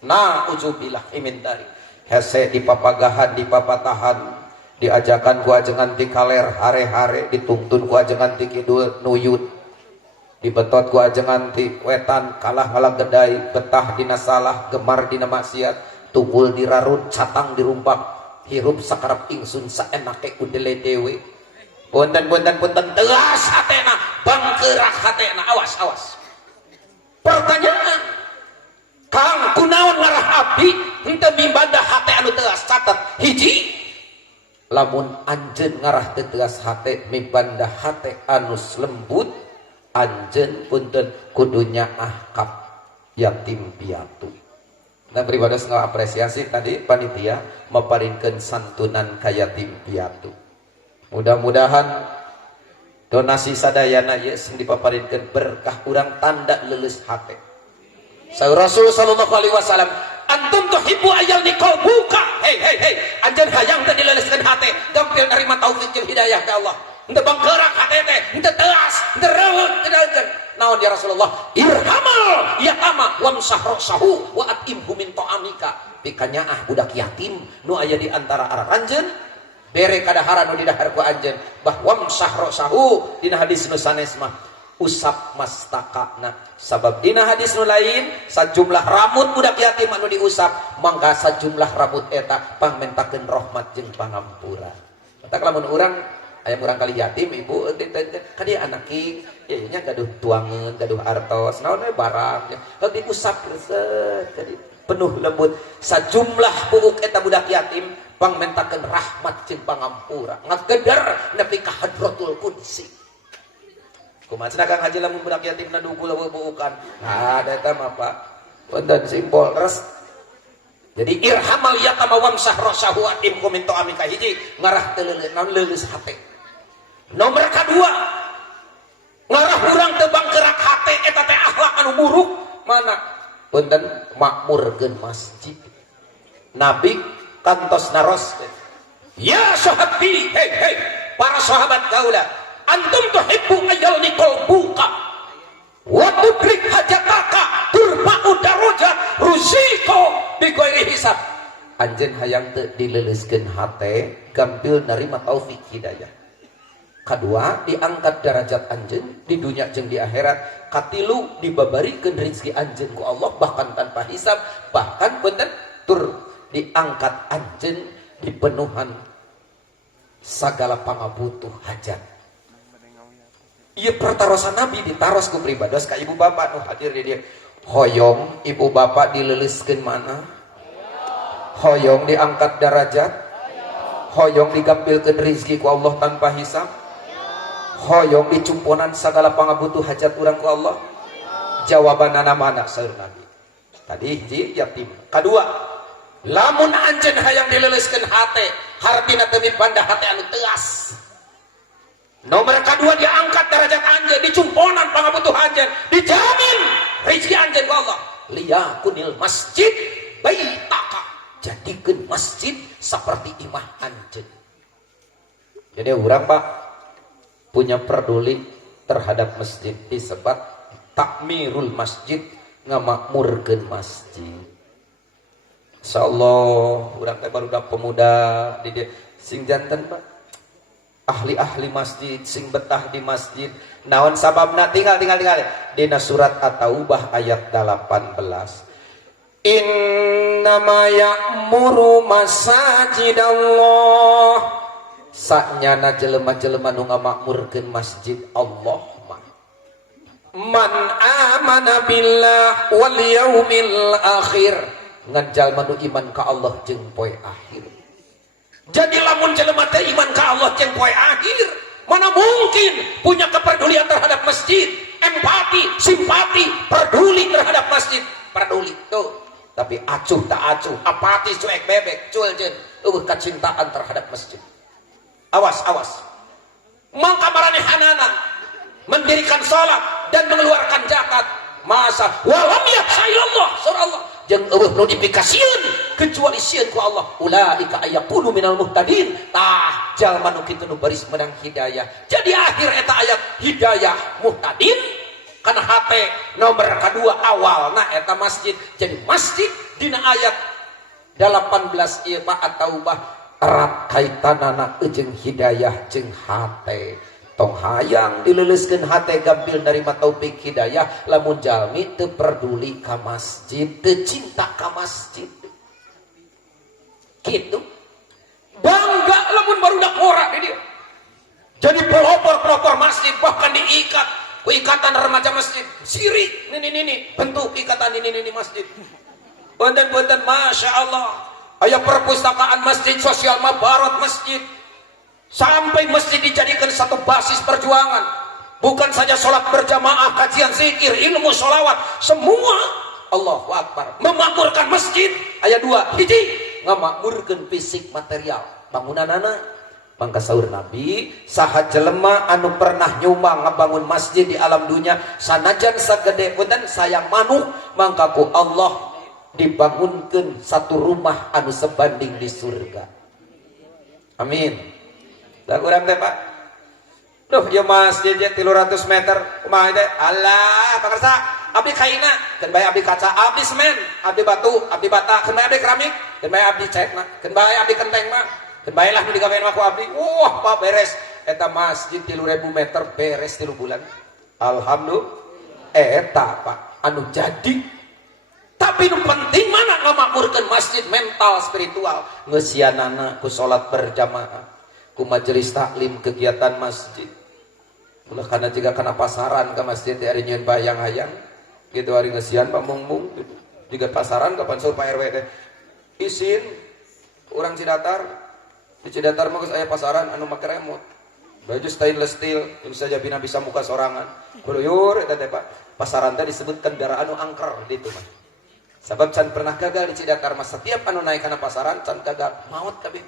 Nauzubillah min dari hese dipapagahan, dipapatahan, diajakan ku ajengan ti kaler hare-hare, dituntun ku ajengan ti kidul nuyut, dibetot ku ajengan ti wetan kalah ngalang gedai, betah dina salah, gemar dina maksiat, tubul dirarut, catang dirumpak, hirup sakarep ingsun saenake udele dewe. Punten teuas hatena, bangkeurak hatena. Awas. Pertanyaan, Kang kunaon ngarah abdi henteu mimbanda hate anu teuas? Catet hiji, lamun anjeun ngarah teu teuas hate mimbanda hate anu lembut, anjeun punten kudunya ahkap yatim piatu. Nah beribadah ngapresiasi tadi panitia meparingkeun santunan ka yatim piatu. Mudah-mudahan donasi sadayana ieu sing dipaparingkeun berkah urang tanda leuleus hate. Saur Rasul sallallahu alaihi wasallam, antum tuhibbu ayal nikol buka hei anjeun hayang teu dileuleskeun hate gampil nerima taufik jeung hidayah ka Allah henteu bangkerak hate teh henteu teas henteu reueut teu daekeun naon ya Rasulullah irhamal yatama wamsah rasahu wa atimhu min ta'amika pikanyaah budak yatim nu aya di antara araranjeun bere kadahara nu didahar ku anjeun bahwa wamsah rasahu dina hadis nu sanes mah usap mastakana sabab dina hadis nu lain sajumlah rambut budak yatim anu diusap mangga sajumlah rambut eta pangmentakeun rahmat jeung pangampura tak lamun urang aya urang kali yatim ibu ka dieu anak king nya gaduh tuangeun gaduh artos naon we barang kalau diusap reuset tadi penuh lembut sajumlah buuk eta budak yatim pangmentakeun rahmat jeung pangampura ngagedar nepi ka hadratul qudsi kumaha cenah Kang Haji lamun budak yatim na dugul buukan ada eta mah Pak wonten simbol res jadi irhamal yatama wamsah rasahu atim kominto amika hiji ngarah teu leuleus hate nomor kadua ngarah urang teu bangkerak hate eta teh akhlak anu buruk mana wonten makmurkeun masjid nabi kantos naros ya sahabi hei para sahabat kaula antum tuhibbu ayal nikol buka wa tudrik hajataka turfa'u darajat rusiko bighairi hisab anjeun hayang teu dileuleskeun hate gampil narima taufik hidayah kadua diangkat derajat anjeun di dunia jeung di akhirat katilu dibabarikeun rezeki anjeun ku Allah bahkan tanpa hisab bahkan beunten tur diangkat anjeun dipenuhan sagala pangabutuh hajat. Iya pertarosan Nabi ditaros ku pribados ka ibu bapak nu hadir di dieu. Hoyong ibu bapak dileuleuskeun mana? Hoyong diangkat derajat? Hoyong digampilkeun rezeki ku Allah tanpa hisab? Hoyong dicumpunan segala pangabutuh hajat urang ku Allah? Jawabanana mana saeur Nabi? Tadi hiji yatim. Kadua, lamun anjeun hayang dileuleuskeun hate, hartina teu mibanda hate anu teuas. Nomor kedua diangkat derajat anjeun dicumponan pangabutuh anjeun dijamin rezeki anjeun ku Allah liyakunil masjid baitaka jadikeun masjid seperti imah anjeun. Jadi urang Pak punya peduli terhadap masjid disebut takmirul masjid ngamakmurkeun masjid. Insyaallah urang teh barudak pemuda di dieu sing janten Pak ahli-ahli masjid sing betah di masjid naon sababna tinggal dina surat At-Taubah ayat 18 innama ya'muru masajidallah saknyana jelema-jelema nu ngamakmurkeun masjid Allah mah man amana billah wal yaumil akhir ngan jalma nu iman ka Allah jeung poe akhir. Jadi lamun jelema teh iman ka Allah jeung poe akhir, mana mungkin punya kepedulian terhadap masjid, empati, simpati, peduli terhadap masjid, peduli tuh. Tapi acuh tak acuh, apatis cuek bebek, culjeun, eueuh kecintaan terhadap masjid. Awas. Mangka maranehanana mendirikan salat dan mengeluarkan zakat, masa walam yahsailallah surah Allah jeung eueuh nu dipikasieun kecuali sieun ku Allah ulaika ayaqulu minal muhtadin tah jalma nu kitu nu baris menang hidayah. Jadi akhir eta ayat hidayah muhtadin kana hate nomor kedua awalna eta masjid. Jadi masjid dina ayat 18 ieu mah At-Taubah erat kaitanana jeung hidayah jeung hate. Tong hayang dileuleuskeun hate gampil narima taufik hidayah lamun jalmi teu peduli ka masjid teu cinta ka masjid kitu bangga lamun barudak ora di dieu jadi pelopor masjid bahkan diikat ku ikatan remaja masjid sirik ini bentuk ikatan ini masjid wonten masya Allah aya perpustakaan masjid sosial mabarot masjid sampai masjid dijadikan satu basis perjuangan bukan saja sholat berjamaah kajian zikir ilmu sholawat semua Allahu Akbar memakmurkan masjid. Ayat 2 hiji ngamakmurkeun fisik material bangunanana mangka saur Nabi saha jelema anu pernah nyumbang ngabangun masjid di alam dunia sanajan sagede punten sayang manuk mangka ku Allah dibangunkan satu rumah anu sebanding di surga. Amin. Da urang teh Pak. Duh, ya masjid 300 meter. Kumaha teh? Allah, pakarsa. Abdi kaina, keun bae abdi kaca, abdi semen, abdi batu, abdi bata, keun bae abdi keramik, keun bae abdi cat mah, keun bae abdi kenteng mah, keun bae lah nu digawean mah ku abdi. Wah, Pak beres. Eta masjid 3.000 meter beres 3 bulan. Alhamdulillah. Eta Pak anu jadi. Tapi nu penting mana ngamakmurkeun masjid mental spiritual. Ngeusianana ku salat berjamaah, ku majelis taklim kegiatan masjid. Ulah kana jiga kana pasaran ke masjid ari nyieun bayang-hayang gitu ari ngeusian pamung-mung gitu. Jiga pasaran kapan sur Pak RW teh izin urang Cidatar. Di Cidatar mah geus aya pasaran anu make remote. Baju stainless steel yang saja bina bisa muka sorangan. Kuluyur eta teh Pak. Pasaran teh disebut kendaraan anu angker ditu mah. Sebab can pernah gagal di Cidatar mah setiap anu naik kana pasaran can gagal maut kabeh.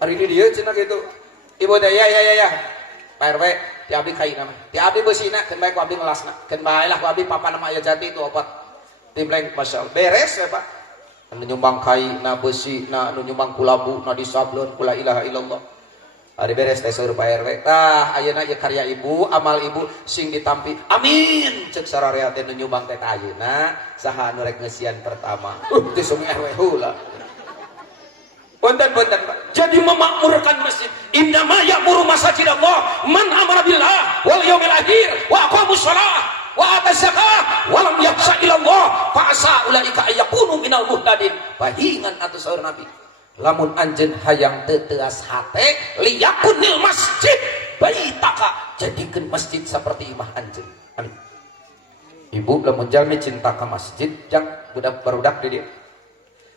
Hari ini dia cenah gitu. Ibu teh ya. Pak RW, ti abdi kaina mah. Ti abdi beusina keun bae ku abdi ngelasna. Keun bae lah ku abdi papan mah aya jati itu opat. Timleng masyaallah. Beres ya Pak. Anu nyumbang kaina beusina, anu nyumbang kulabu, na disablon kula ilaha illallah. Ari beres teh saur Pak RW. Tah ayeuna ieu karya ibu, amal ibu sing ditampi. Amin. Ceuk sararea teh nu nyumbang teh ka ayeuna saha anu rek ngeusian pertama. Teh sumi RW heula. Punten Pak. Jadi memakmurkan masjid. Innama ya'muru masajid Allah man amara billah wal yaumil akhir wa aqamus shalah wa ataz zakah wa lam yakhsha ila Allah fa asa ulaika ayyakunu minal muhtadin. Pahingan atuh saur Nabi. Lamun anjeun hayang teu teuas hate liyakunil masjid baitaka, jadikeun masjid seperti imah anjeun. Amin. Ibu lamun jalmi cinta ka masjid jang budak-barudak di dieu.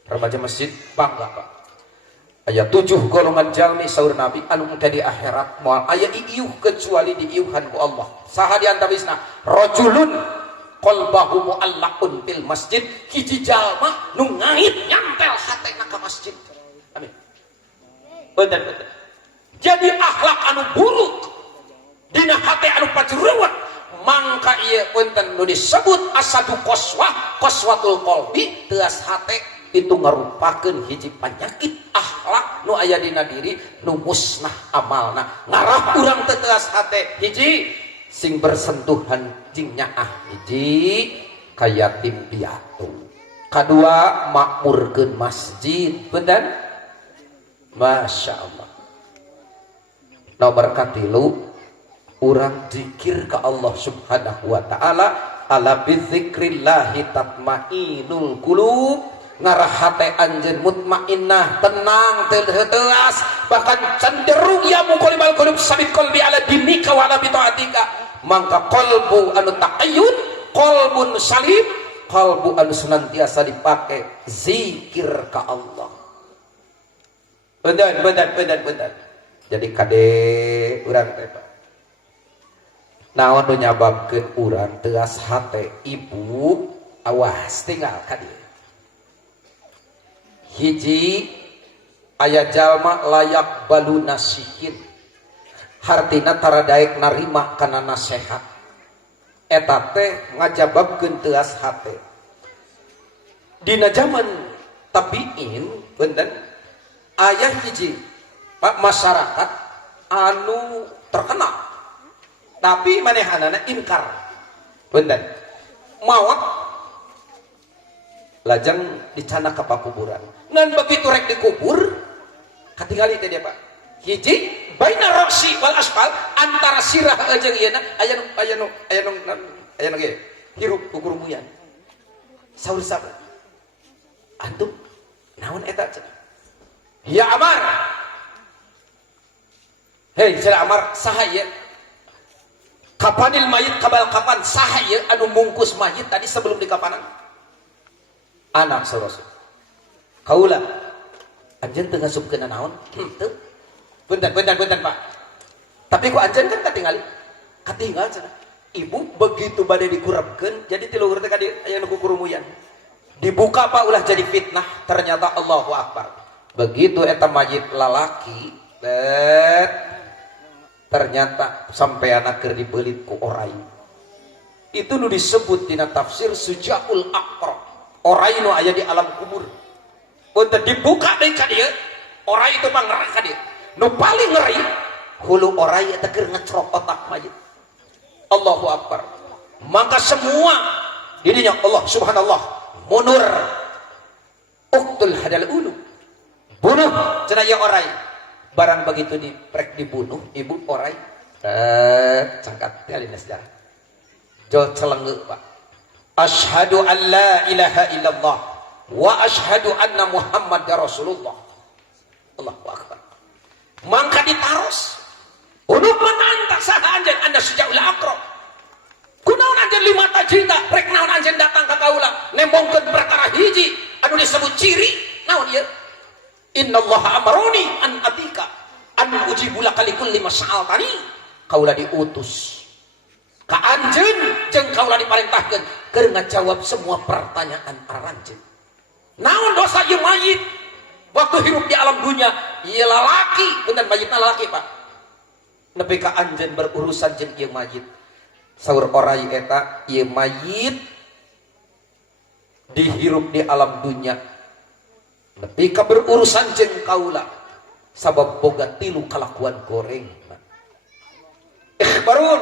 Remaja masjid bangga Pak. Aya 7 golongan jalmi saur Nabi anu engke di akhirat moal aya iiuh kecuali diiuhan ku Allah. Saha di antawisna? Rajulun qalbahu mu'allaqun fil masjid, hiji jalma nu ngait nyantel hatena ka masjid. Amin. Bener. Jadi akhlak anu buruk dina hate anu pajureuwet mangka ieu punten nu disebut asadu qaswatul qalbi teuas hate itu ngarupakeun hiji penyakit akhlak nu aya dina diri nu musnah amalna. Ngarah urang teu teuas hate hiji sing bersentuhan jeung nyaah, hiji kayatim piatu, kadua makmurkeun masjid. Bener? Masya Allah. Nomor katilu urang zikir ka Allah subhanahu wa ta'ala. Ala bizikrillahi tatmainul qulub. Ngarah hate anjeun mutmainnah, tenang, teuas, bahkan cenderung ya muqallibal qulub sabit qalbi ala dinika wa ala bi taatika. Mangka qalbu anu taqayyun, qalbun salim, qalbu anu senantiasa dipake zikir ka Allah. Bener. Jadi kade urang teh Pak. Naon nu nyababkeun urang teuas hate ibu, awas tinggal ka dieu. Hiji aya jalma layak balu nasihin, hartina taradaek narima kana nasehat. Eta teh ngajababkeun teuas hate. Dina zaman tabiin beunten aya hiji masyarakat anu terkenal tapi manehanana inkar beunten maot lajang dicana ka pakuburan. Ngan begitu rek dikubur katingali teh dia Pak. Hiji baina roksi wal aspal, antara sirah jeung ieu aya nu ge hirup ku kurumuyan. Saur sabar. Antum naon eta cenah? Ya Amar. Hei cenah Amar, saha ieu? Kapanil mayit kabal kapan saha ieu anu mungkus mayit tadi sebelum dikapanan? Anak saudara kaula anjeun teu ngasupkeun naon teu beuntan Pak, tapi ku anjeun kan katinggal cenah ibu begitu bade dikurepkeun jadi ti luhur teh ka aya nu kurumuyan dibuka Pak ulah jadi fitnah, ternyata Allahu Akbar begitu eta mayit lalaki ternyata sampai anak keur dibeulit ku orai itu nu disebut dina tafsir sujaul aqra, orai nu aya di alam kubur. Untuk dibuka deui ka dieu, orai itu pangrah ka dieu. Nu paling ngeri hulu orai eta keur ngecrok otak mayit. Allahu akbar. Maka semua dirinya Allah subhanallah munur uktul hadal ulu, bunuh cenah ieu orai. Barang begitu diprek dibunuh ibu orai cangkat alina sejarah jo celengeu Pak. Asyhadu an la ilaha illallah wa asyhadu anna muhammadar rasulullah. Allahu akbar. Mangka ditaros untuk menantang saha anjeun anda sujaul aqra. Kunaon anjeun 5 juta rek naon anjeun datang ka kaula nembongkeun perkara hiji anu disebut ciri naon ieu? Innallaha amaroni an atika an ujibu laka likulli mas'altani. Kaula diutus ka anjeun jeung kaula diparentahkeun keur ngajawab semua pertanyaan aranjeun. Naon dosa ieu mayit waktu hidup di alam dunia? Ieu lalaki, bener mayitna lalaki Pak. Nepi ka anjeun berurusan jeung ieu mayit. Saur orai eta ieu mayit dihirup di alam dunia. Nepi ka berurusan jeung kaula sabab boga 3 kalakuan goreng. Barun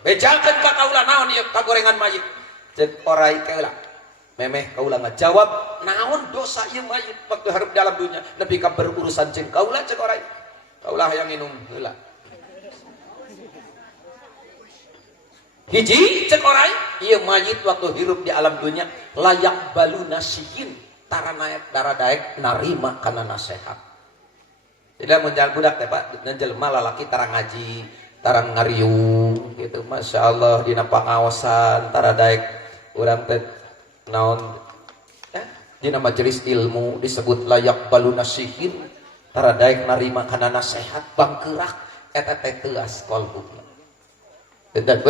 bejakeun ka kaula naon ieu kagorengan mayit. Jeung orai kaula memeh kaula ngajawab naon dosa ieu mayit waktu hareup di alam dunia nepi ka berurusan jeung kaula cek orai. Kaula hayang minum heula. Hiji cek orai ieu mayit waktu hirup di alam dunia layak balu nasihin tara naik dara daek narima kana nasihat. Tidak menjal budak teh Pak, jelema lalaki tara ngaji, tara ngariung gitu. Masya Allah dina pangaosan tara daek urang teh naon dina majelis ilmu disebut layak balu nasihin tara daek narima kana nasihat bangkeurak eta teh teuas qalbuna. Bedat.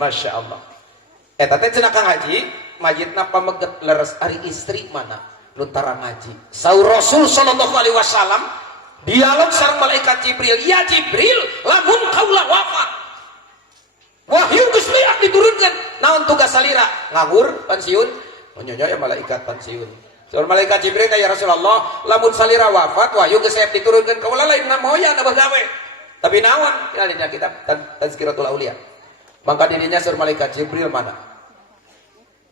Masya Allah. Eta teh cenah Kang Haji, mayitna pameget leres ari istri mana nu tara ngaji. Saur Rasul sallallahu alaihi wasallam dialog sareng malaikat Jibril, "Ya Jibril, lamun kaula wafat, wahyu geus liat diturunkeun. Naon tugas salira? Nganggur, pensiun?" Nyonya ya malaikat pensiun. Saur malaikat Jibril, "Ya Rasulullah, lamun salira wafat, wahyu geus siap diturunkeun. Kaula lain ngamoyan abah gawe." Tapi naon? Ya dina kitab Tazkiratul Auliya. Maka dirinya saur malaikat Jibril mana?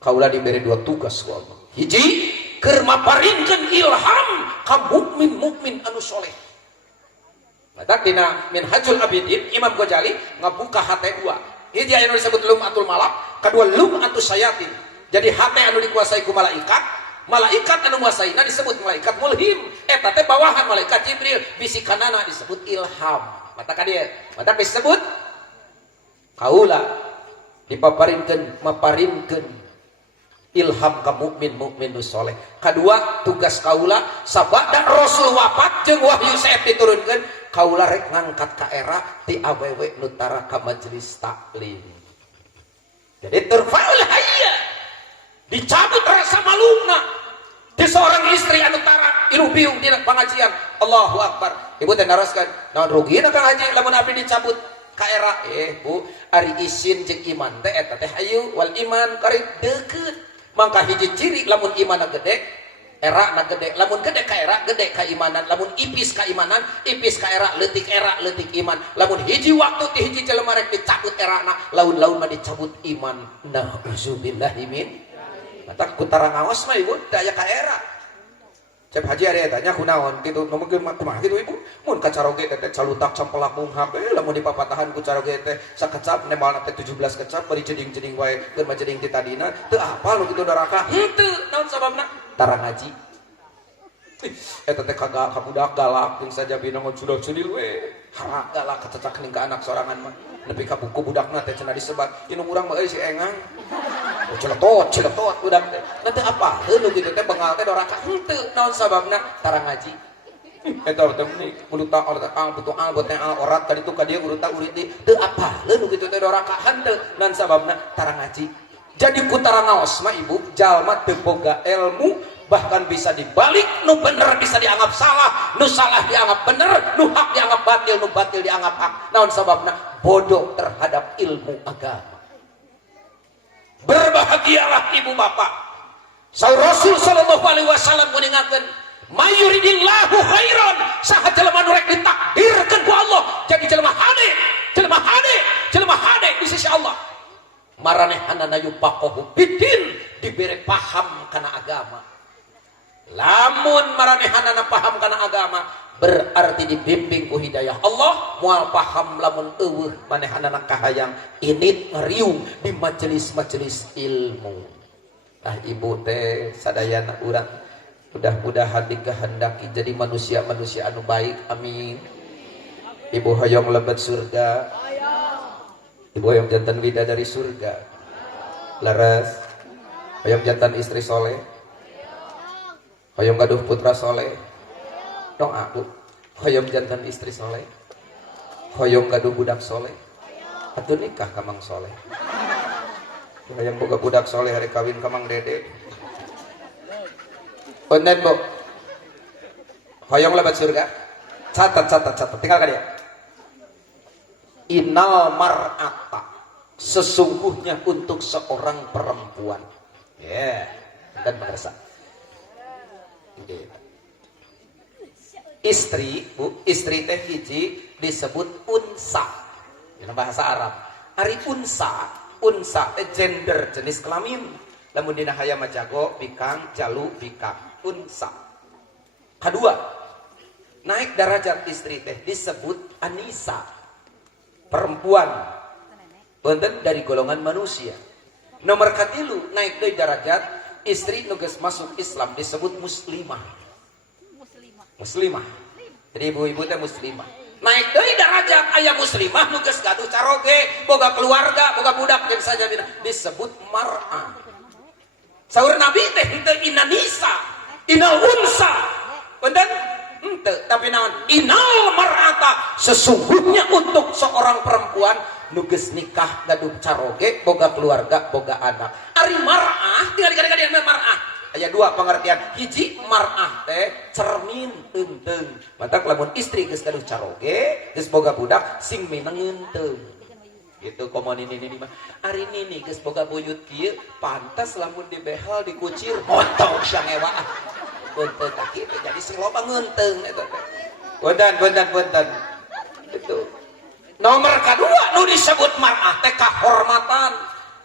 Kaula diberi 2 tugas ku Allah. Hiji, keur maparingkeun ilham ka mukmin anu soleh. Mata dina Minhajul Abidin Imam Ghazali ngabuka hate 2. Hiji anu disebut Lum'atul Malak, kedua Lum'atus Sayatin. Jadi hate anu dikuasai ku malaikat, malaikat anu nguasaina disebut malaikat mulhim. Eta teh bawahan malaikat Jibril, bisikanana disebut ilham. Mata ka dieu, mata disebut kaula maparinkeun ilham ka mukmin nu soleh. Kadua tugas kaula sabada Rasul wafat jeung wahyu saep diturunkeun, kaula rek ngangkat ka era ti awewe nu tara ka majelis taklim. Jadi terfaul hayya dicabut rasa maluna di seorang istri anu tara ilubiung dina pengajian. Allahu akbar. Ibu teh naroskeun, naon rugina Kang Haji lamun abdi dicabut ka era? Bu, ari isin jeung iman teh eta teh hayu wal iman karib deukeut. Mangka hiji ciri lamun imanna gede, era na gede. Lamun gede ka era, gede ka imanan. Lamun ipis ka imanan, ipis ka era, leutik iman. Lamun hiji waktu ti hiji jelema rek dicabut erana, laun-laun mah dicabut iman. Nauzubillahi min. Mata kutara ngaos mah ibu daya ka era. Cep Haji ari tanya kunaon kitu numeukeun kumaha kitu ibu? Mun ka caroge teh calutak campelak munghap lamun dipapatahan ku caroge teh sakecap nemalna teh 17 kecap bari jeding-jeding wae keur mah jeding ti tadina teu apal nu kitu neraka. Henteu naon sababna? Tara ngaji. Eta teh kagak kabudak galak jeung saja bina sudah cudil we. Harak galak kacacak ning ka anak sorangan mah. Nepi ka buku budakna teh cenah disebat. Inu urang mah euy si engang. Ciletot budak teh. Nanti apa? Heuh kitu teh bengal teh doraka. Henteu naon sababna? Tara ngaji. Eta teh meni kudu ta'al butuh al buat al orat ka ditu ka dieu kudu ta urid di. Teu apa? Heuh kitu teh doraka. Henteu naon sababna? Tara ngaji. Jadi kutara ngaos mah ibu jalma teu boga ilmu bahkan bisa dibalik, nu bener bisa dianggap salah, nu salah dianggap bener, nu hak dianggap batil, nu batil dianggap hak. Naon sababna? Bodoh terhadap ilmu agama. Berbahagialah ibu bapak. Saur Rasul sallallahu alaihi wasallam mengingatkan, mayuridillahu khairan, saha jelema nu rek ditakdirkeun ku Allah jadi jelema hade, jelema hade di sisi Allah. Maranehanana yupaqahu bidin, dibere paham kana agama. Lamun maranehanana paham kana agama, berarti dibimbing ku hidayah Allah. Moal paham lamun eueuh manehanana kahayang init ngariung di majelis-majelis ilmu. Nah ibu teh sadayana urang mudah-mudahan dikehendaki jadi manusia-manusia anu baik, amin. Ibu hoyong lebet surga, ibu hoyong jantan bidadari surga, laras hoyong jantan istri soleh, hoyong gaduh putra soleh. Dong aku hoyong jantan istri soleh, hoyong gaduh budak soleh, atuh nikah kamang soleh. Hoyong boga budak soleh hari kawin kamang dede. Punten bu, hoyong lebat surga. Catat, tinggal kan ya. Innal mar'ata, sesungguhnya untuk seorang perempuan. Ya, dan madrasah. Istri, bu, istri teh hiji disebut unsa. Dalam bahasa Arab. Ari unsa teh gender, jenis kelamin. Lamun dina hayam jago, bikang, jalu, bikang, unsa. Kedua, naik derajat istri teh disebut anisa, perempuan. Punten dari golongan manusia. Nomor katilu, naik deui derajat istri nu geus masuk Islam disebut muslimah. Muslimah. Jadi ibu-ibu teh muslimah. Naik deui derajat aya muslimah nu geus gaduh caroge, boga keluarga, boga budak yang saja disebut mar'ah. Saur Nabi teh henteu inanisa, inal unsa. Punten? Henteu, tapi naon? Inal mar'ata, sesungguhnya untuk seorang perempuan nu geus nikah gaduh caroge, boga keluarga, boga anak. Ari mar'ah, tinggal dikali-kali mar'ah. Aya dua pengertian. Hiji mar'ah teh cermin eunteng. Matak lamun istri geus gaduh caroge, geus boga budak sing mineng eunteng. Gitu komo ini mah. Ari nini geus boga buyut kieu, pantas lamun dibehel dikucir montong sangewa. Punten tah kitu jadi sing loba ngeunteng eta teh. Punten. Itu. Nomor kedua nu disebut mar'ah teh kahormatan.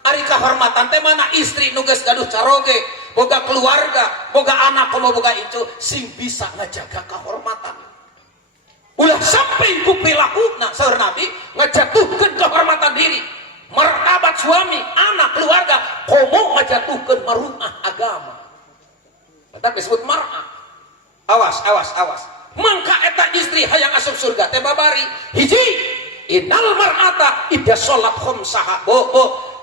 Ari kahormatan teh mana istri nu geus gaduh caroge, boga keluarga, boga anak, komo boga icu, sing bisa ngajaga kahormatan. Ulah sampai ku pilakuna saur Nabi ngajatuhkeun kehormatan diri, martabat suami, anak, keluarga, komo ngajatuhkeun maruah agama. Eta disebut mar'ah. Awas. Mangka eta istri hayang asup surga teh babari. Hiji, innal mar'ata idza sholat khamsaha.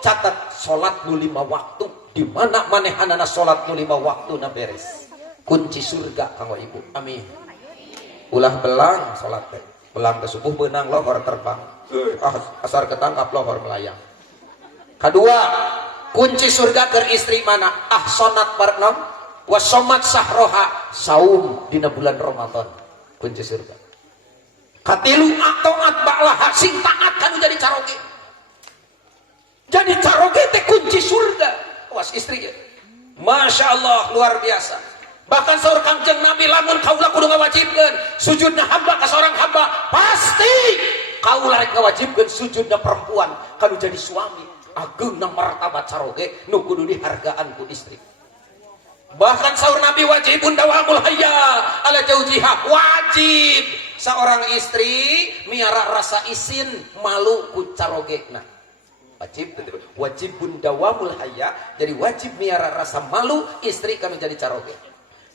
Catat sholat nu 5 waktu. Di mana manehanana sholat nu 5 waktu na beres. Kunci surga kanggo ibu. Amin. Ulah belang sholat teh. Belang ke subuh beunang lohor terbang. Asar ketangkap lohor melayang. Kedua, kunci surga ke istri mana? Ahsonat barnom wasomat sahroha, saum dina bulan Ramadan. Kunci surga. Katilu atoat ba'laha, sing taat kan jadi caroge. Jadi caroge teh kunci surga. Awas istri ya. Masya Allah luar biasa. Bahkan saur Kangjeng Nabi lamun kaula kudu ngawajibkeun sujudna hamba ka seorang hamba, pasti kaula rek ngawajibkeun sujudna perempuan kanu jadi suami. Ageungna martabat caroge nu kudu dihargaan ku istri. Bahkan saur Nabi wajibun dawamul hayya ala jaujiha, wajib seorang istri miara rasa isin malu ku carogena. Wajibun dawamul hayya, jadi wajib miara rasa malu istri kanu jadi caroge.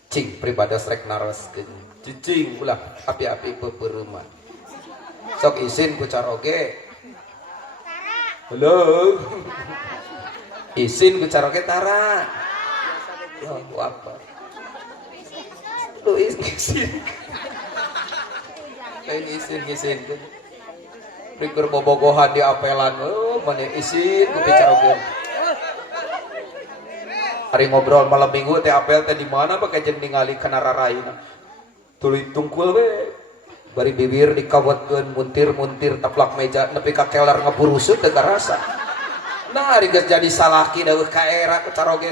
Cing pribadas rek naroskeun cicing ulah api-api pepeureuman sok isin ku caroge. Halo isin ku caroge tara. Oh, apa lu isin lain isin Riker bobogohan di apelan, mana isin ku bicarogeun. Hari ngobrol malam minggu teh apel teh di mana pakai jeung ningali kana raraina. Tuluy tungkul we. Bari bibir dikawetkeun muntir-muntir taplak meja nepi ka keler ngeburuseut teu karasa. Nah hari jadi salaki dawuh ka era caroge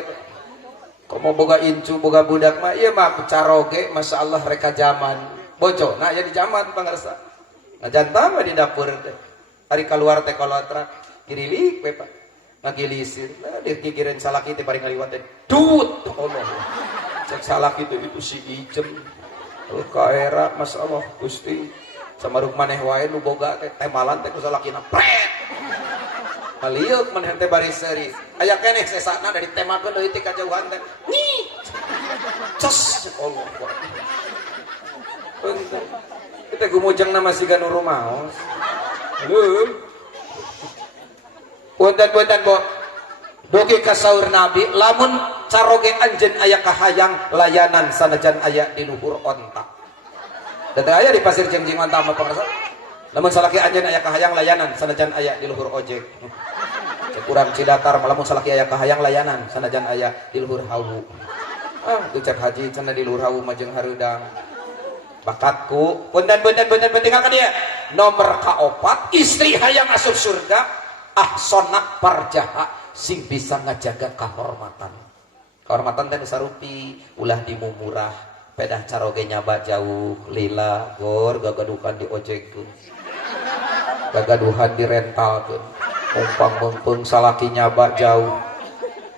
komo boga incu boga budak mah ieu mah caroge masya Allah reka zaman bojo nah ya di zaman pangarsa ngajanta mah di dapur teh hari keluar teh kolotra girilik we Pak ngagilisir nah dia kikirin salaki teh bari ngaliwat teh dut Allah cek salaki teh itu si ijem ka era masya Allah Gusti samaruk maneh wae nu boga teh temalan teh ku salakina pret maliuk maneh teh bari seuri aya keneh sesana dari temakeun deui ti kajauhan teh nih cos Allah punten kita gumujeng nama siga nu rumaos heuh punten Bo dugi ka saur Nabi lamun caroge anjeun aya kahayang layanan sanajan aya di luhur ontak dan aya di pasir Cengjing mantap pangarsa lamun salaki anjeun aya kahayang layanan sanajan aya di luhur ojek kurang Cidatar malamun salaki aya kahayang layanan sanajan aya di luhur hawu tu cek haji cenah di luhur hawu mah jeung hareudang bakatku punten tinggalkan dia nomor kaopat istri hayang asup surga ahsonat parjaha sing bisa ngajaga kehormatan teh sarupi ulah dimumurah pedah caroge nyaba jauh lila gor gagaduhan di ojekkeun gagaduhan di rentalkeun umpang mumpung salaki nyaba jauh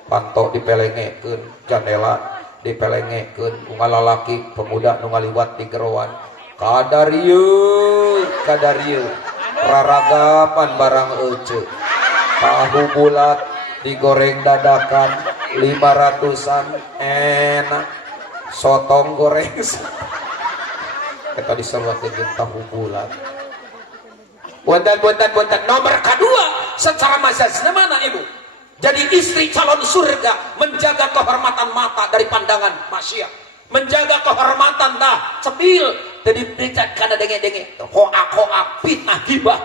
panto dipelengekeun jandela dipelengekeun unggal lalaki pemuda nu ngaliwat di gerowan kadarieu raragapan barang ece tahu bulat digoreng dadakan 500-an enak sotong goreng kita disewakeun tahu bulat Buatan nomor kedua secara mazhabnya mana ibu jadi istri calon surga menjaga kehormatan mata dari pandangan maksiat menjaga kehormatan dah cepil jadi dicat kada denge-denge hoak fitnah gibah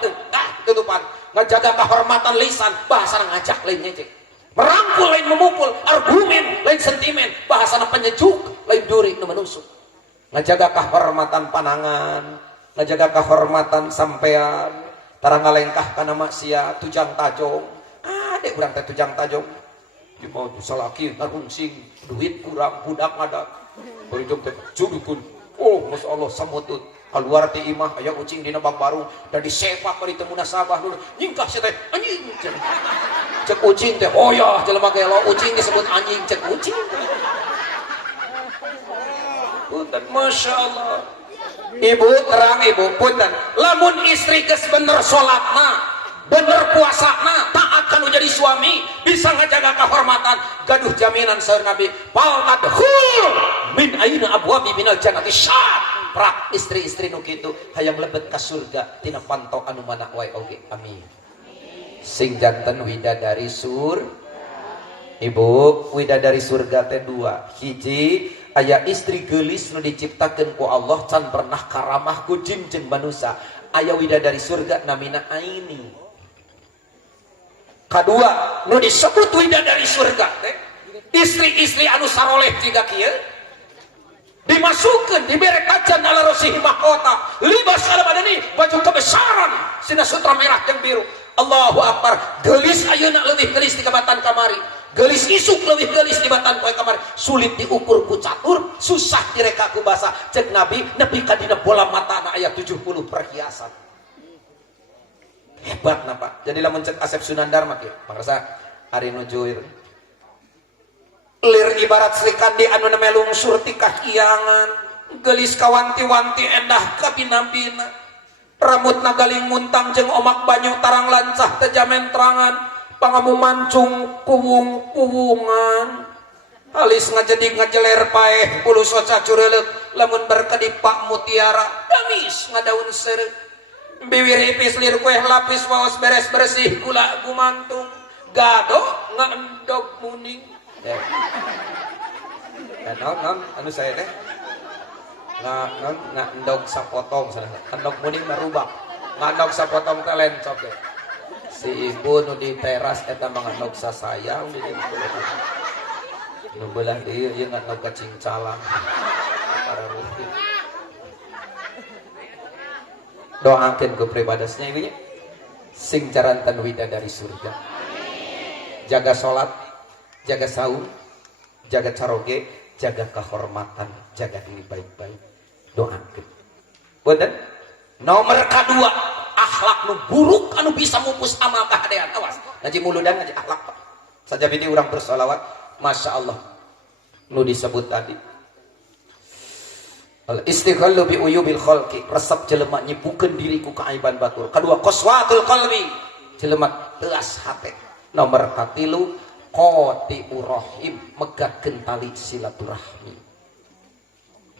tutupan ngajaga kehormatan lisan bahasa ngajak lain ngecek merangkul lain memukul argumen lain sentimen bahasa penyejuk lain duri nu menusuk ngajaga kehormatan panangan ngajaga kehormatan sampean tarang ngalengkah kana maksiat tujang tajong adek urang teh tujang tajong di mau salaki ngarungsing duit kurang budak ngadak bari jom teh judukun oh masyaallah samutut keluar ti imah aya ucing dina bak baru da disepak bari teu munasabah dulu nyingkah sia teh anjing cek ucing teh oh ya jelema gelo ucing disebut anjing cek ucing punten masyaallah ibu terang ibu punten lamun istri geus bener salatna bener puasana taat kanu jadi suami bisa ngajaga kehormatan gaduh jaminan saeur Nabi fal tadkhul min aina abwabi minal jannati syat prak istri-istri nu kitu hayang lebet ka surga tina panto anu mana wae oge amin sing janten widadari ibu widadari surga teh dua hiji aya istri geulis nu diciptakeun ku Allah can pernah karamah ku jin jeung manusia aya widadari surga namina Aini kadua nu disebut widadari surga teh istri-istri anu saroleh tiga kieu dimasukkeun dibere kacan ala rosihi mahkota libas ala badani baju kebesaran sina sutra merah jeung biru Allahu akbar geulis ayeuna leuwih geulis di kabatan kamari gelis isuk lebih gelis di batan poe kamar sulit diukur ku catur susah direka ku basa cek Nabi nepi ka dina bola mata na aya 70 perhiasan hebat napa jadi lamun cek Asep Sunandar mah kieu pangrasa ari nuju lir ibarat Sri Kandi anu neme lungsur ti kahiyangan gelis kawanti-wanti endah ka bina-bina rambutna galing muntang jeung omak banyu tarang lancah teh jamen terangan pangamu mancung puwung-puwungan alis ngajedik ngajeler paeh bulu soca cureuleuh lamun berkedip Pak Mutiara gamis ngadaun seureuk biwir ipis lir kueh lapis waos beres bersih gula gumantung gado ngendog muning non anu saya teh ngendog sapotong sana endog muning merubah ngendog sapotong teh lencok ya si ibu nu di teras eta manganog sasayang di dieu nu beulah dieu ieu nganog cacing calang para rutin doakeun ku pribadasnya ieu nya sing jarantan widadari surga jaga sholat, jaga saum, jaga caroge, jaga kehormatan, jaga diri baik-baik. Doakeun. Bener? Nomor kedua, akhlak nu buruk anu bisa mupus amal kahadean. Awas, ngaji muludan ngaji akhlak Pak. Saja bini orang bersolawat, masya Allah. Nu disebut tadi. Al istighallu bi uyubil khalqi, resep jelema nyibukeun diri ku kaaiban batur. Kedua, qaswatul qalbi, jelema teuas hate. Nomor katilu, qati'ur rahim, megakeun tali silaturahmi.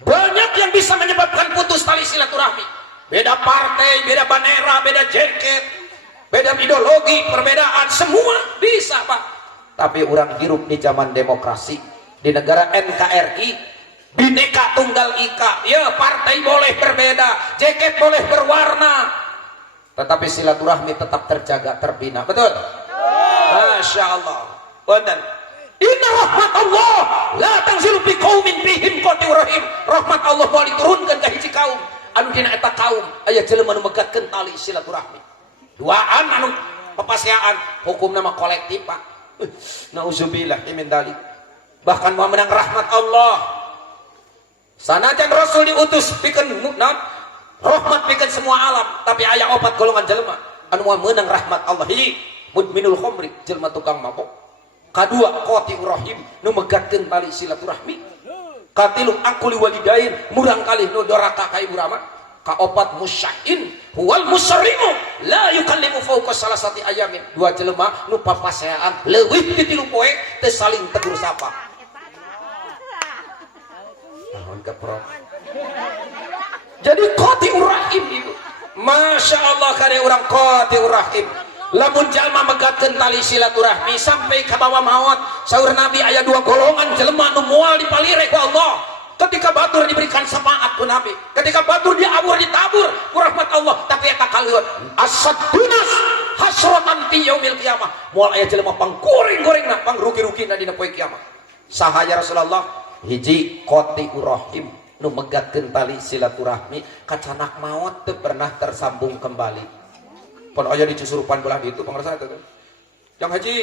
Banyak yang bisa menyebabkan putus tali silaturahmi. Beda partai, beda banera, beda jaket, beda ideologi, perbedaan, semua bisa Pak. Tapi orang hirup di zaman demokrasi, di negara NKRI, Bhinneka Tunggal Ika, ya partai boleh berbeda, jaket boleh berwarna, tetapi silaturahmi tetap terjaga, terbina. Betul? Masya Allah. Benar. Inna rahmat Allah la tanzilu bi qaumin bihim qati'ur rahim. Rahmat Allah mau diturunkan ke hiji kaum anu dina eta kaum aya jelema nu megatkeun tali silaturahmi. Duaan anu pepaseaan, hukum nama kolektif Pak. Nauzubillah min dzalik. Bahkan mau menang rahmat Allah. Sanajan Rasul diutus pikeun rahmat pikeun semua alam, tapi aya opat golongan jelema anu mau menang rahmat Allah. Hiji, mudminul khamri, jelema tukang mabok. Kadua, qati'ur rahim, nu megatkeun tali silaturahmi. Katilu, akuli walidain, murang kalih nu doraka ka ibu rama. Kaopat, musyain, huwal musarrimu, la yukallimu fawqa salasati ayamin. Dua jelema nu papaseaan leuwih ti 3 poe teu saling tegur sapa. Jadi qati'ur rahim itu, masya Allah kade orang qati'ur rahim. Lamun jalma megatkeun tali silaturahmi sampai ke bawah maut, saur Nabi aya 2 golongan jelema nu moal dipalire ku Allah. Ketika batur diberikan syafaat ku Nabi, ketika batur diabur ditabur ku rahmat Allah, tapi eta kalian asadunas hasratan fi yaumil qiyamah. Moal aya jelema panggoring-goringna, pangrugi-rugina dina poe kiamat. Sahaya Rasulullah, hiji qati'ur rahim, nu megatkeun tali silaturahmi kacanak maut teu pernah tersambung kembali. Pon aya di Cusurupan belah ditu pangarsa eta teh. Yang haji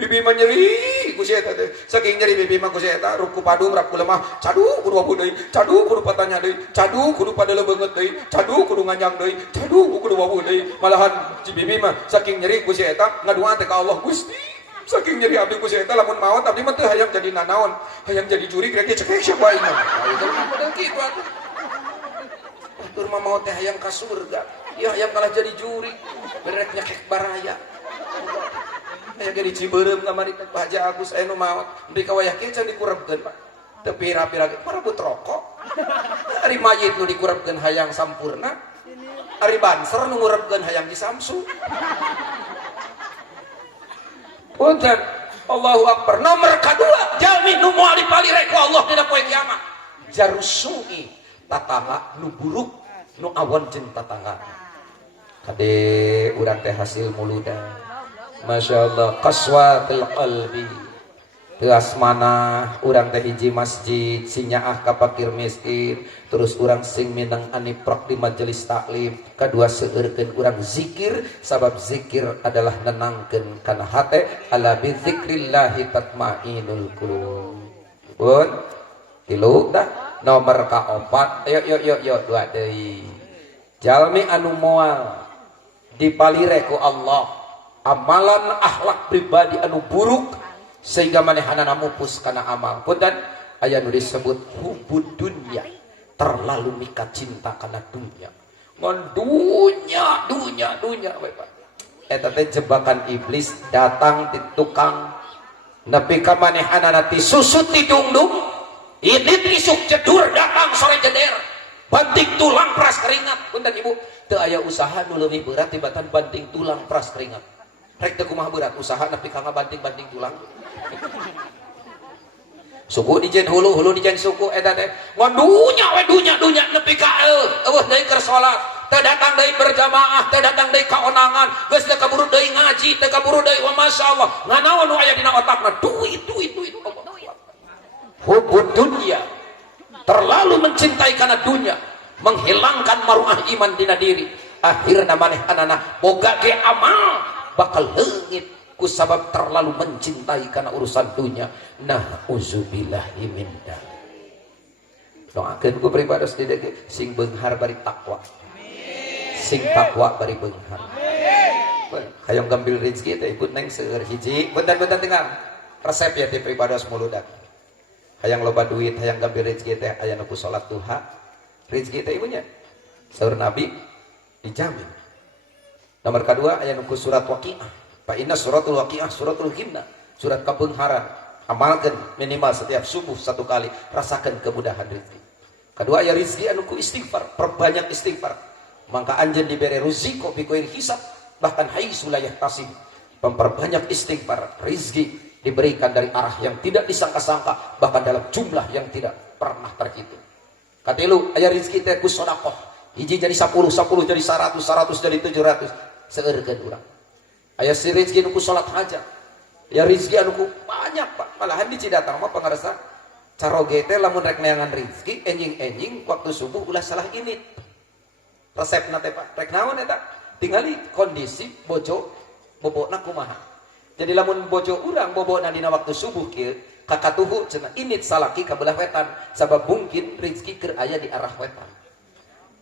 bibi mah nyeri ku si eta teh. Saking nyeri bibi mah ku si eta ruku padu rap ku lemah, cadu kudu wabu deui, cadu kudu patanya deui, cadu kudu padele beungeut deui, cadu kudu nganyang deui, cadu kudu wabu deui. Malahan si bibi mah saking nyeri ku si eta ngadoa teh ka Allah, Gusti, saking nyeri abdi ku si eta lamun maot abdi mah teu hayang jadi nanaon, hayang jadi juri kira-kira cekek siapa ini. Itu padahal kitu atuh. Batur mah maot teh hayang ka surga. Ya yang kalah jadi juri, berek nyekek baraya. Aya ge di Ciberem kamari Pak Haji Agus aya nu maot, nepi ka wayah kieu can dikurebkeun Pak. Teu pira-pira parebut rokok. Ari mayit nu dikurebkeun hayang sampurna. Ari banser nu ngurebkeun hayang disamsu. Punten, Allahu Akbar. Nomor kedua, jalmi nu moal dipalire ku Allah dina poe kiamat. Jarusui, tatangga nu buruk, nu awan jeung tatangga. Kade urang teh hasil muludan, masya Allah. Qaswatul qalbi, teas mana urang teh hiji masjid sinyaah ka fakir miskin, terus urang sing minang aniprok di majelis taklim. Kadua seueurkeun urang zikir, sabab zikir adalah nenangkeun kana hate. Ala bi dzikrillahi tatmainul qulub. Pun tilu dah. Nomor kaopat, yo dua deui. Jalmi anu moal dipalire ku Allah amalan akhlak pribadi anu buruk sehingga manehanana mupus kana amal. Punten aya nu disebut hubud dunya, terlalu mika cinta kana dunya. Ngon dunya we Pak. Eta teh jebakan iblis datang di tukang nepi ka manehanana ti susut ti dungdung, ini isuk jedur datang sore jeder, banting tulang peras keringat. Punten Ibu, teu aya usaha nu leuwih berat tibatan banting tulang peras keringat. Rek teu kumaha berat usaha nepi ka ngabanting-banting tulang. Suku dijen hulu dijen suku eta teh ngon dunya nepi ka eueuh deui keur salat, teu datang deui berjamaah, teu datang deui kaonangan, geus teu kaburu deui ngaji, teu kaburu deui wa masyaallah. Nganaon nu aya dina otakna? Duit. Hubud dunya, terlalu mencintai karena dunia, menghilangkan maruah iman dina diri. Akhirna maneh anana boga ge amal bakal leungit ku kusabab terlalu mencintai karena urusan dunia. Nah uzubillahi min dzalik. Doakeun ku pribadi sedek sing beunghar bari takwa, sing takwa bari beunghar. Hayang gambil rezeki teh ikut neng seueur hiji bentan-bentan tengah resep ya ti pribadi muludak. Hayang loba duit, hayang gambil rezeki teh aya nu ku salat duha, rezeki teh ibunya saur Nabi dijamin. Nomor kedua aya nu ku surat Waqiah. Fa inna suratul Waqiah suratul himna, surat kebeungharan. Amalkan minimal setiap subuh satu kali, rasakan kemudahan rezeki. Kedua aya rezeki anu ku istighfar, perbanyak istighfar. Maka anjeun dibere rezeki bi ghairi hisab, bahkan haitsu la yahtasib. Memperbanyak istighfar, rezeki diberikan dari arah yang tidak disangka-sangka, bahkan dalam jumlah yang tidak pernah terhitung. Katilu aya rezeki teh ku sedekah. Hiji jadi 10, 10 jadi 100, 100 jadi 700. Seurkeun urang. Aya si rezeki nu ku salat hajat. Ya rezeki anu ku banyak Pak. Malahan di Cidatang mah pangarasa caroge teh lamun rek neangan rezeki enjing-enjing waktu subuh ulah salah ini. Resepna teh Pak. Rek naon eta? Tingali kondisi bojo bobona kumaha. Jadi lamun bojo urang bobona dina waktu subuh kieu kakatuhu cenah init salaki ka belah wetan sabab mungkin rezeki keur aya di arah wetan.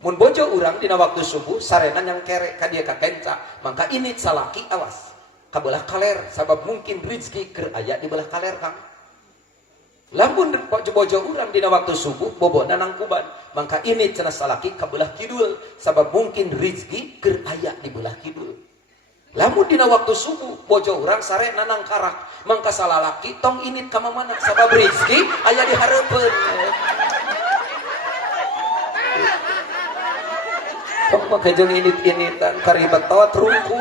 Mun bojo urang dina waktu subuh sarena nyang kere ka dieu ka kenca, maka init salaki awas ka belah kaler sabab mungkin rezeki keur aya di belah kaler Kang. Lamun bojo urang dina waktu subuh bobona nang kuban, maka init cenah salaki ka belah kidul sabab mungkin rezeki keur aya di belah kidul. Lamun dina waktu subuh bojo urang sarena nang karak, mangka salalaki tong init ka mamana sabab rezeki aya di hareupeun. Kok make jeung init-initan karibet tawa trungku.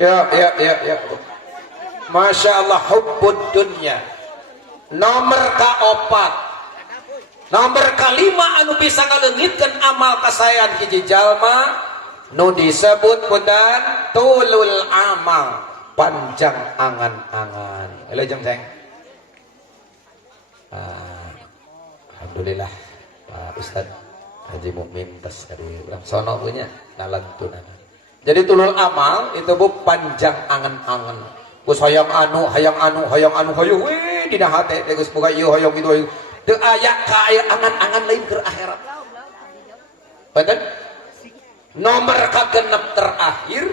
Ya. Masya Allah hubbud dunya. Nomor kaopat. Nomor kalima anu bisa ngaleungitkeun amal kasayan hiji jalma nu disebut pundan tulul amal, panjang angan-angan. Halo jeung Ceng. Alhamdulillah Pak Ustad Haji Mukmin tas dari urang sono punya nalantunan. Jadi tulul amal itu bu panjang angan-angan. Gus hayang anu hayu we dina hate teh geus boga ieu hoyong kitu. Teu aya ka aya angan-angan lain keur akhirat. Betul? Nomor kagenep terakhir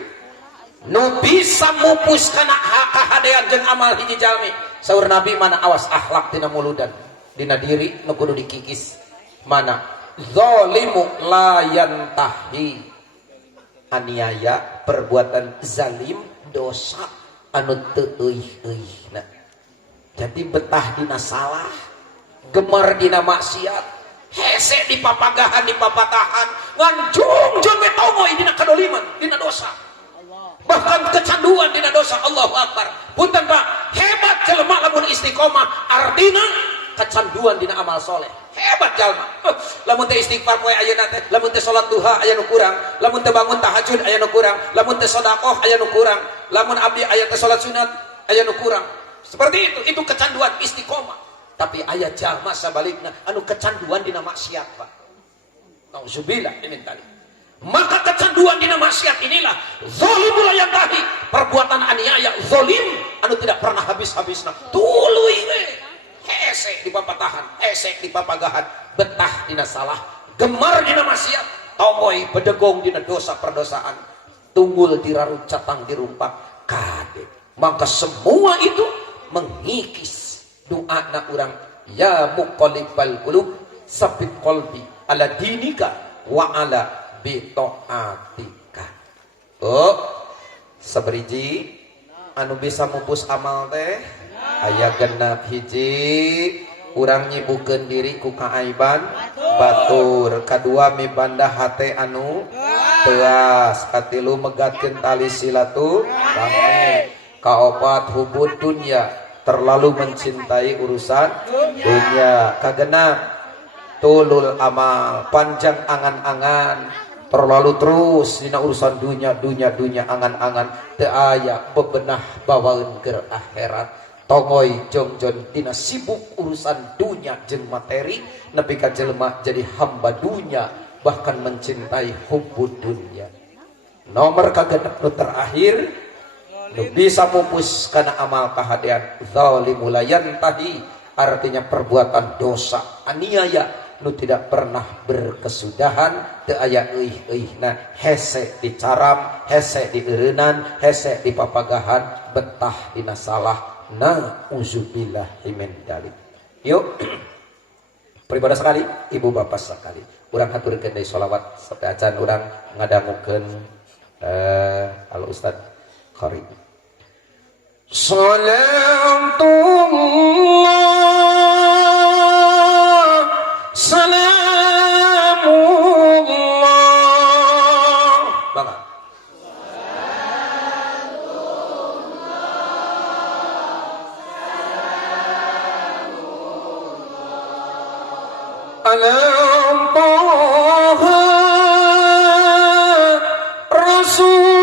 nu bisa mupuskan kahadean jeung amal hiji jalmi. Saur Nabi mana awas akhlak tina muludan. Dina diri nu kudu dikikis. Mana? Zalimu la yantahi. Aniaya, perbuatan zalim, dosa anu teu euih-euihna. Jadi betah dina salah, gemar dina maksiat, hese di papagahan di papatahan, ngan jungjung we tongoy dina kadoliman, dina dosa. Bahkan kecanduan dina dosa. Allahu Akbar. Punten Pak, hebat jelema lamun istiqomah, artina kecanduan dina amal soleh. Hebat jalma. Lamun teh istighfar poe ayeuna teh, lamun teh salat duha aya nu kurang, lamun teh bangun tahajud aya nu kurang, lamun teh sedekah aya nu kurang, lamun abdi aya teh salat sunat aya nu kurang. Seperti itu kecanduan istiqomah. Tapi aya jalma sabalikna anu kecanduan dina maksiat, Pak. Nauzubillah min dzalik. Maka kecanduan dina maksiat inilah zalimul yantahi, perbuatan aniaya, zalim anu tidak pernah habis-habisna. Tuluy we. Hesek di papatahan, hesek di papagahan, betah dina salah, gemar dina maksiat, tomoy bedegong dina dosa perdosaan, tunggul dirarut catang dirumpak kade. Maka semua itu mengikis doa na urang ya muqallibal qulub sabit qalbi ala dinika wa ala bitaatika. Oh, sabriji anu bisa mupus amal teh aya genap hiji urang nyibukeun diri ku kaaiban batur, kadua mibanda hate anu teas, katilu megatkeun tali silaturahmi, kaopat hubud dunya, terlalu mencintai urusan dunia, kagenap tulul amal, panjang angan-angan, terlalu terus dina urusan dunia angan-angan, teu aya bebenah bawaeun keur akhirat. tongoy jongjon tina sibuk urusan dunia jeung materi nepi ka jelema jadi hamba dunia bahkan mencintai hubbud dunia. Nomor kagenep nu terakhir nu bisa mupus kana amal kahadean zalimul yantahi, artinya perbuatan dosa aniaya nu tidak pernah berkesudahan, teu aya euih-euihna, hese dicaram, hese dieureunnan, hese dipapagahan, betah dina salah. Nauzubillahi min dzalik. Yuk pribadi sekali, ibu bapak sekali, urang haturkeun deui sholawat sampai acan urang ngadangukeun al ustad Kharib. Salatullah salamullah. Bangga. Alam Taha Rasulillah.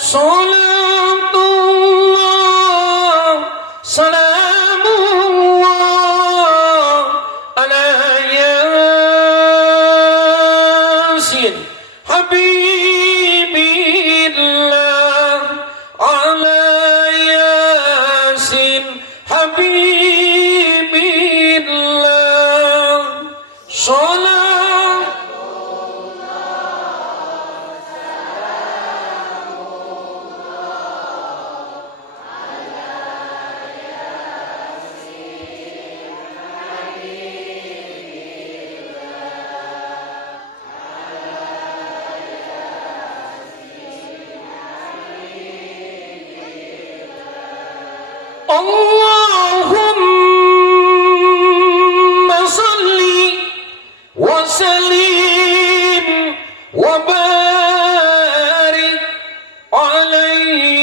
Salatullah salamullah ala yasin habibillah, ala yasin habibillah. Salam Allahumma salli wa sallim wa barik alaihi.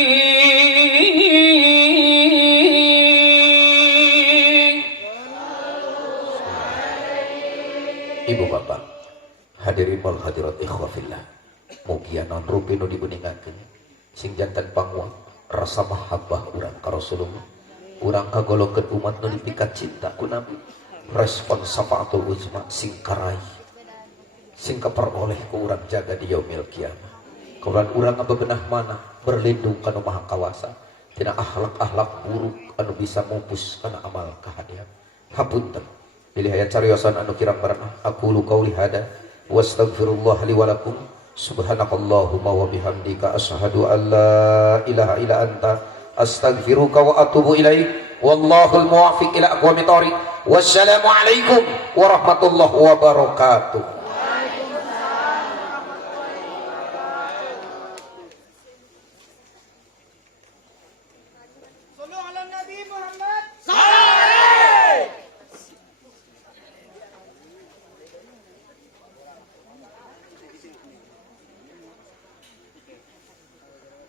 Ibu bapak hadirin wal hadirat ikhwah fillah, mugia non rupi nu dibeningakeun sing janten panguang rasa mahabbah urang ka Rasulullah, urang kagolongkeun umat nu dipikat cinta ku Nabi, respon syafaatul uzma sing karai sing kaperoleh ku urang jaga di yaumil kiamah. Kaulan urang bebenah mana berlindung kana maha kawasa tina akhlak-akhlak buruk anu bisa mupus kana amal kahadean. Hapunten pilih aya cariosan anu kirang barenah. Aqulu qauli hada wastaghfirullah li wa lakum. Subhanakallahumma wa bihamdika asyhadu an la ilaha illa anta astaghfiruka wa atubu ilaik. Wallahul muwaffiq ila aqwamit thoriq. Wassalamu alaikum warahmatullahi wabarakatuh.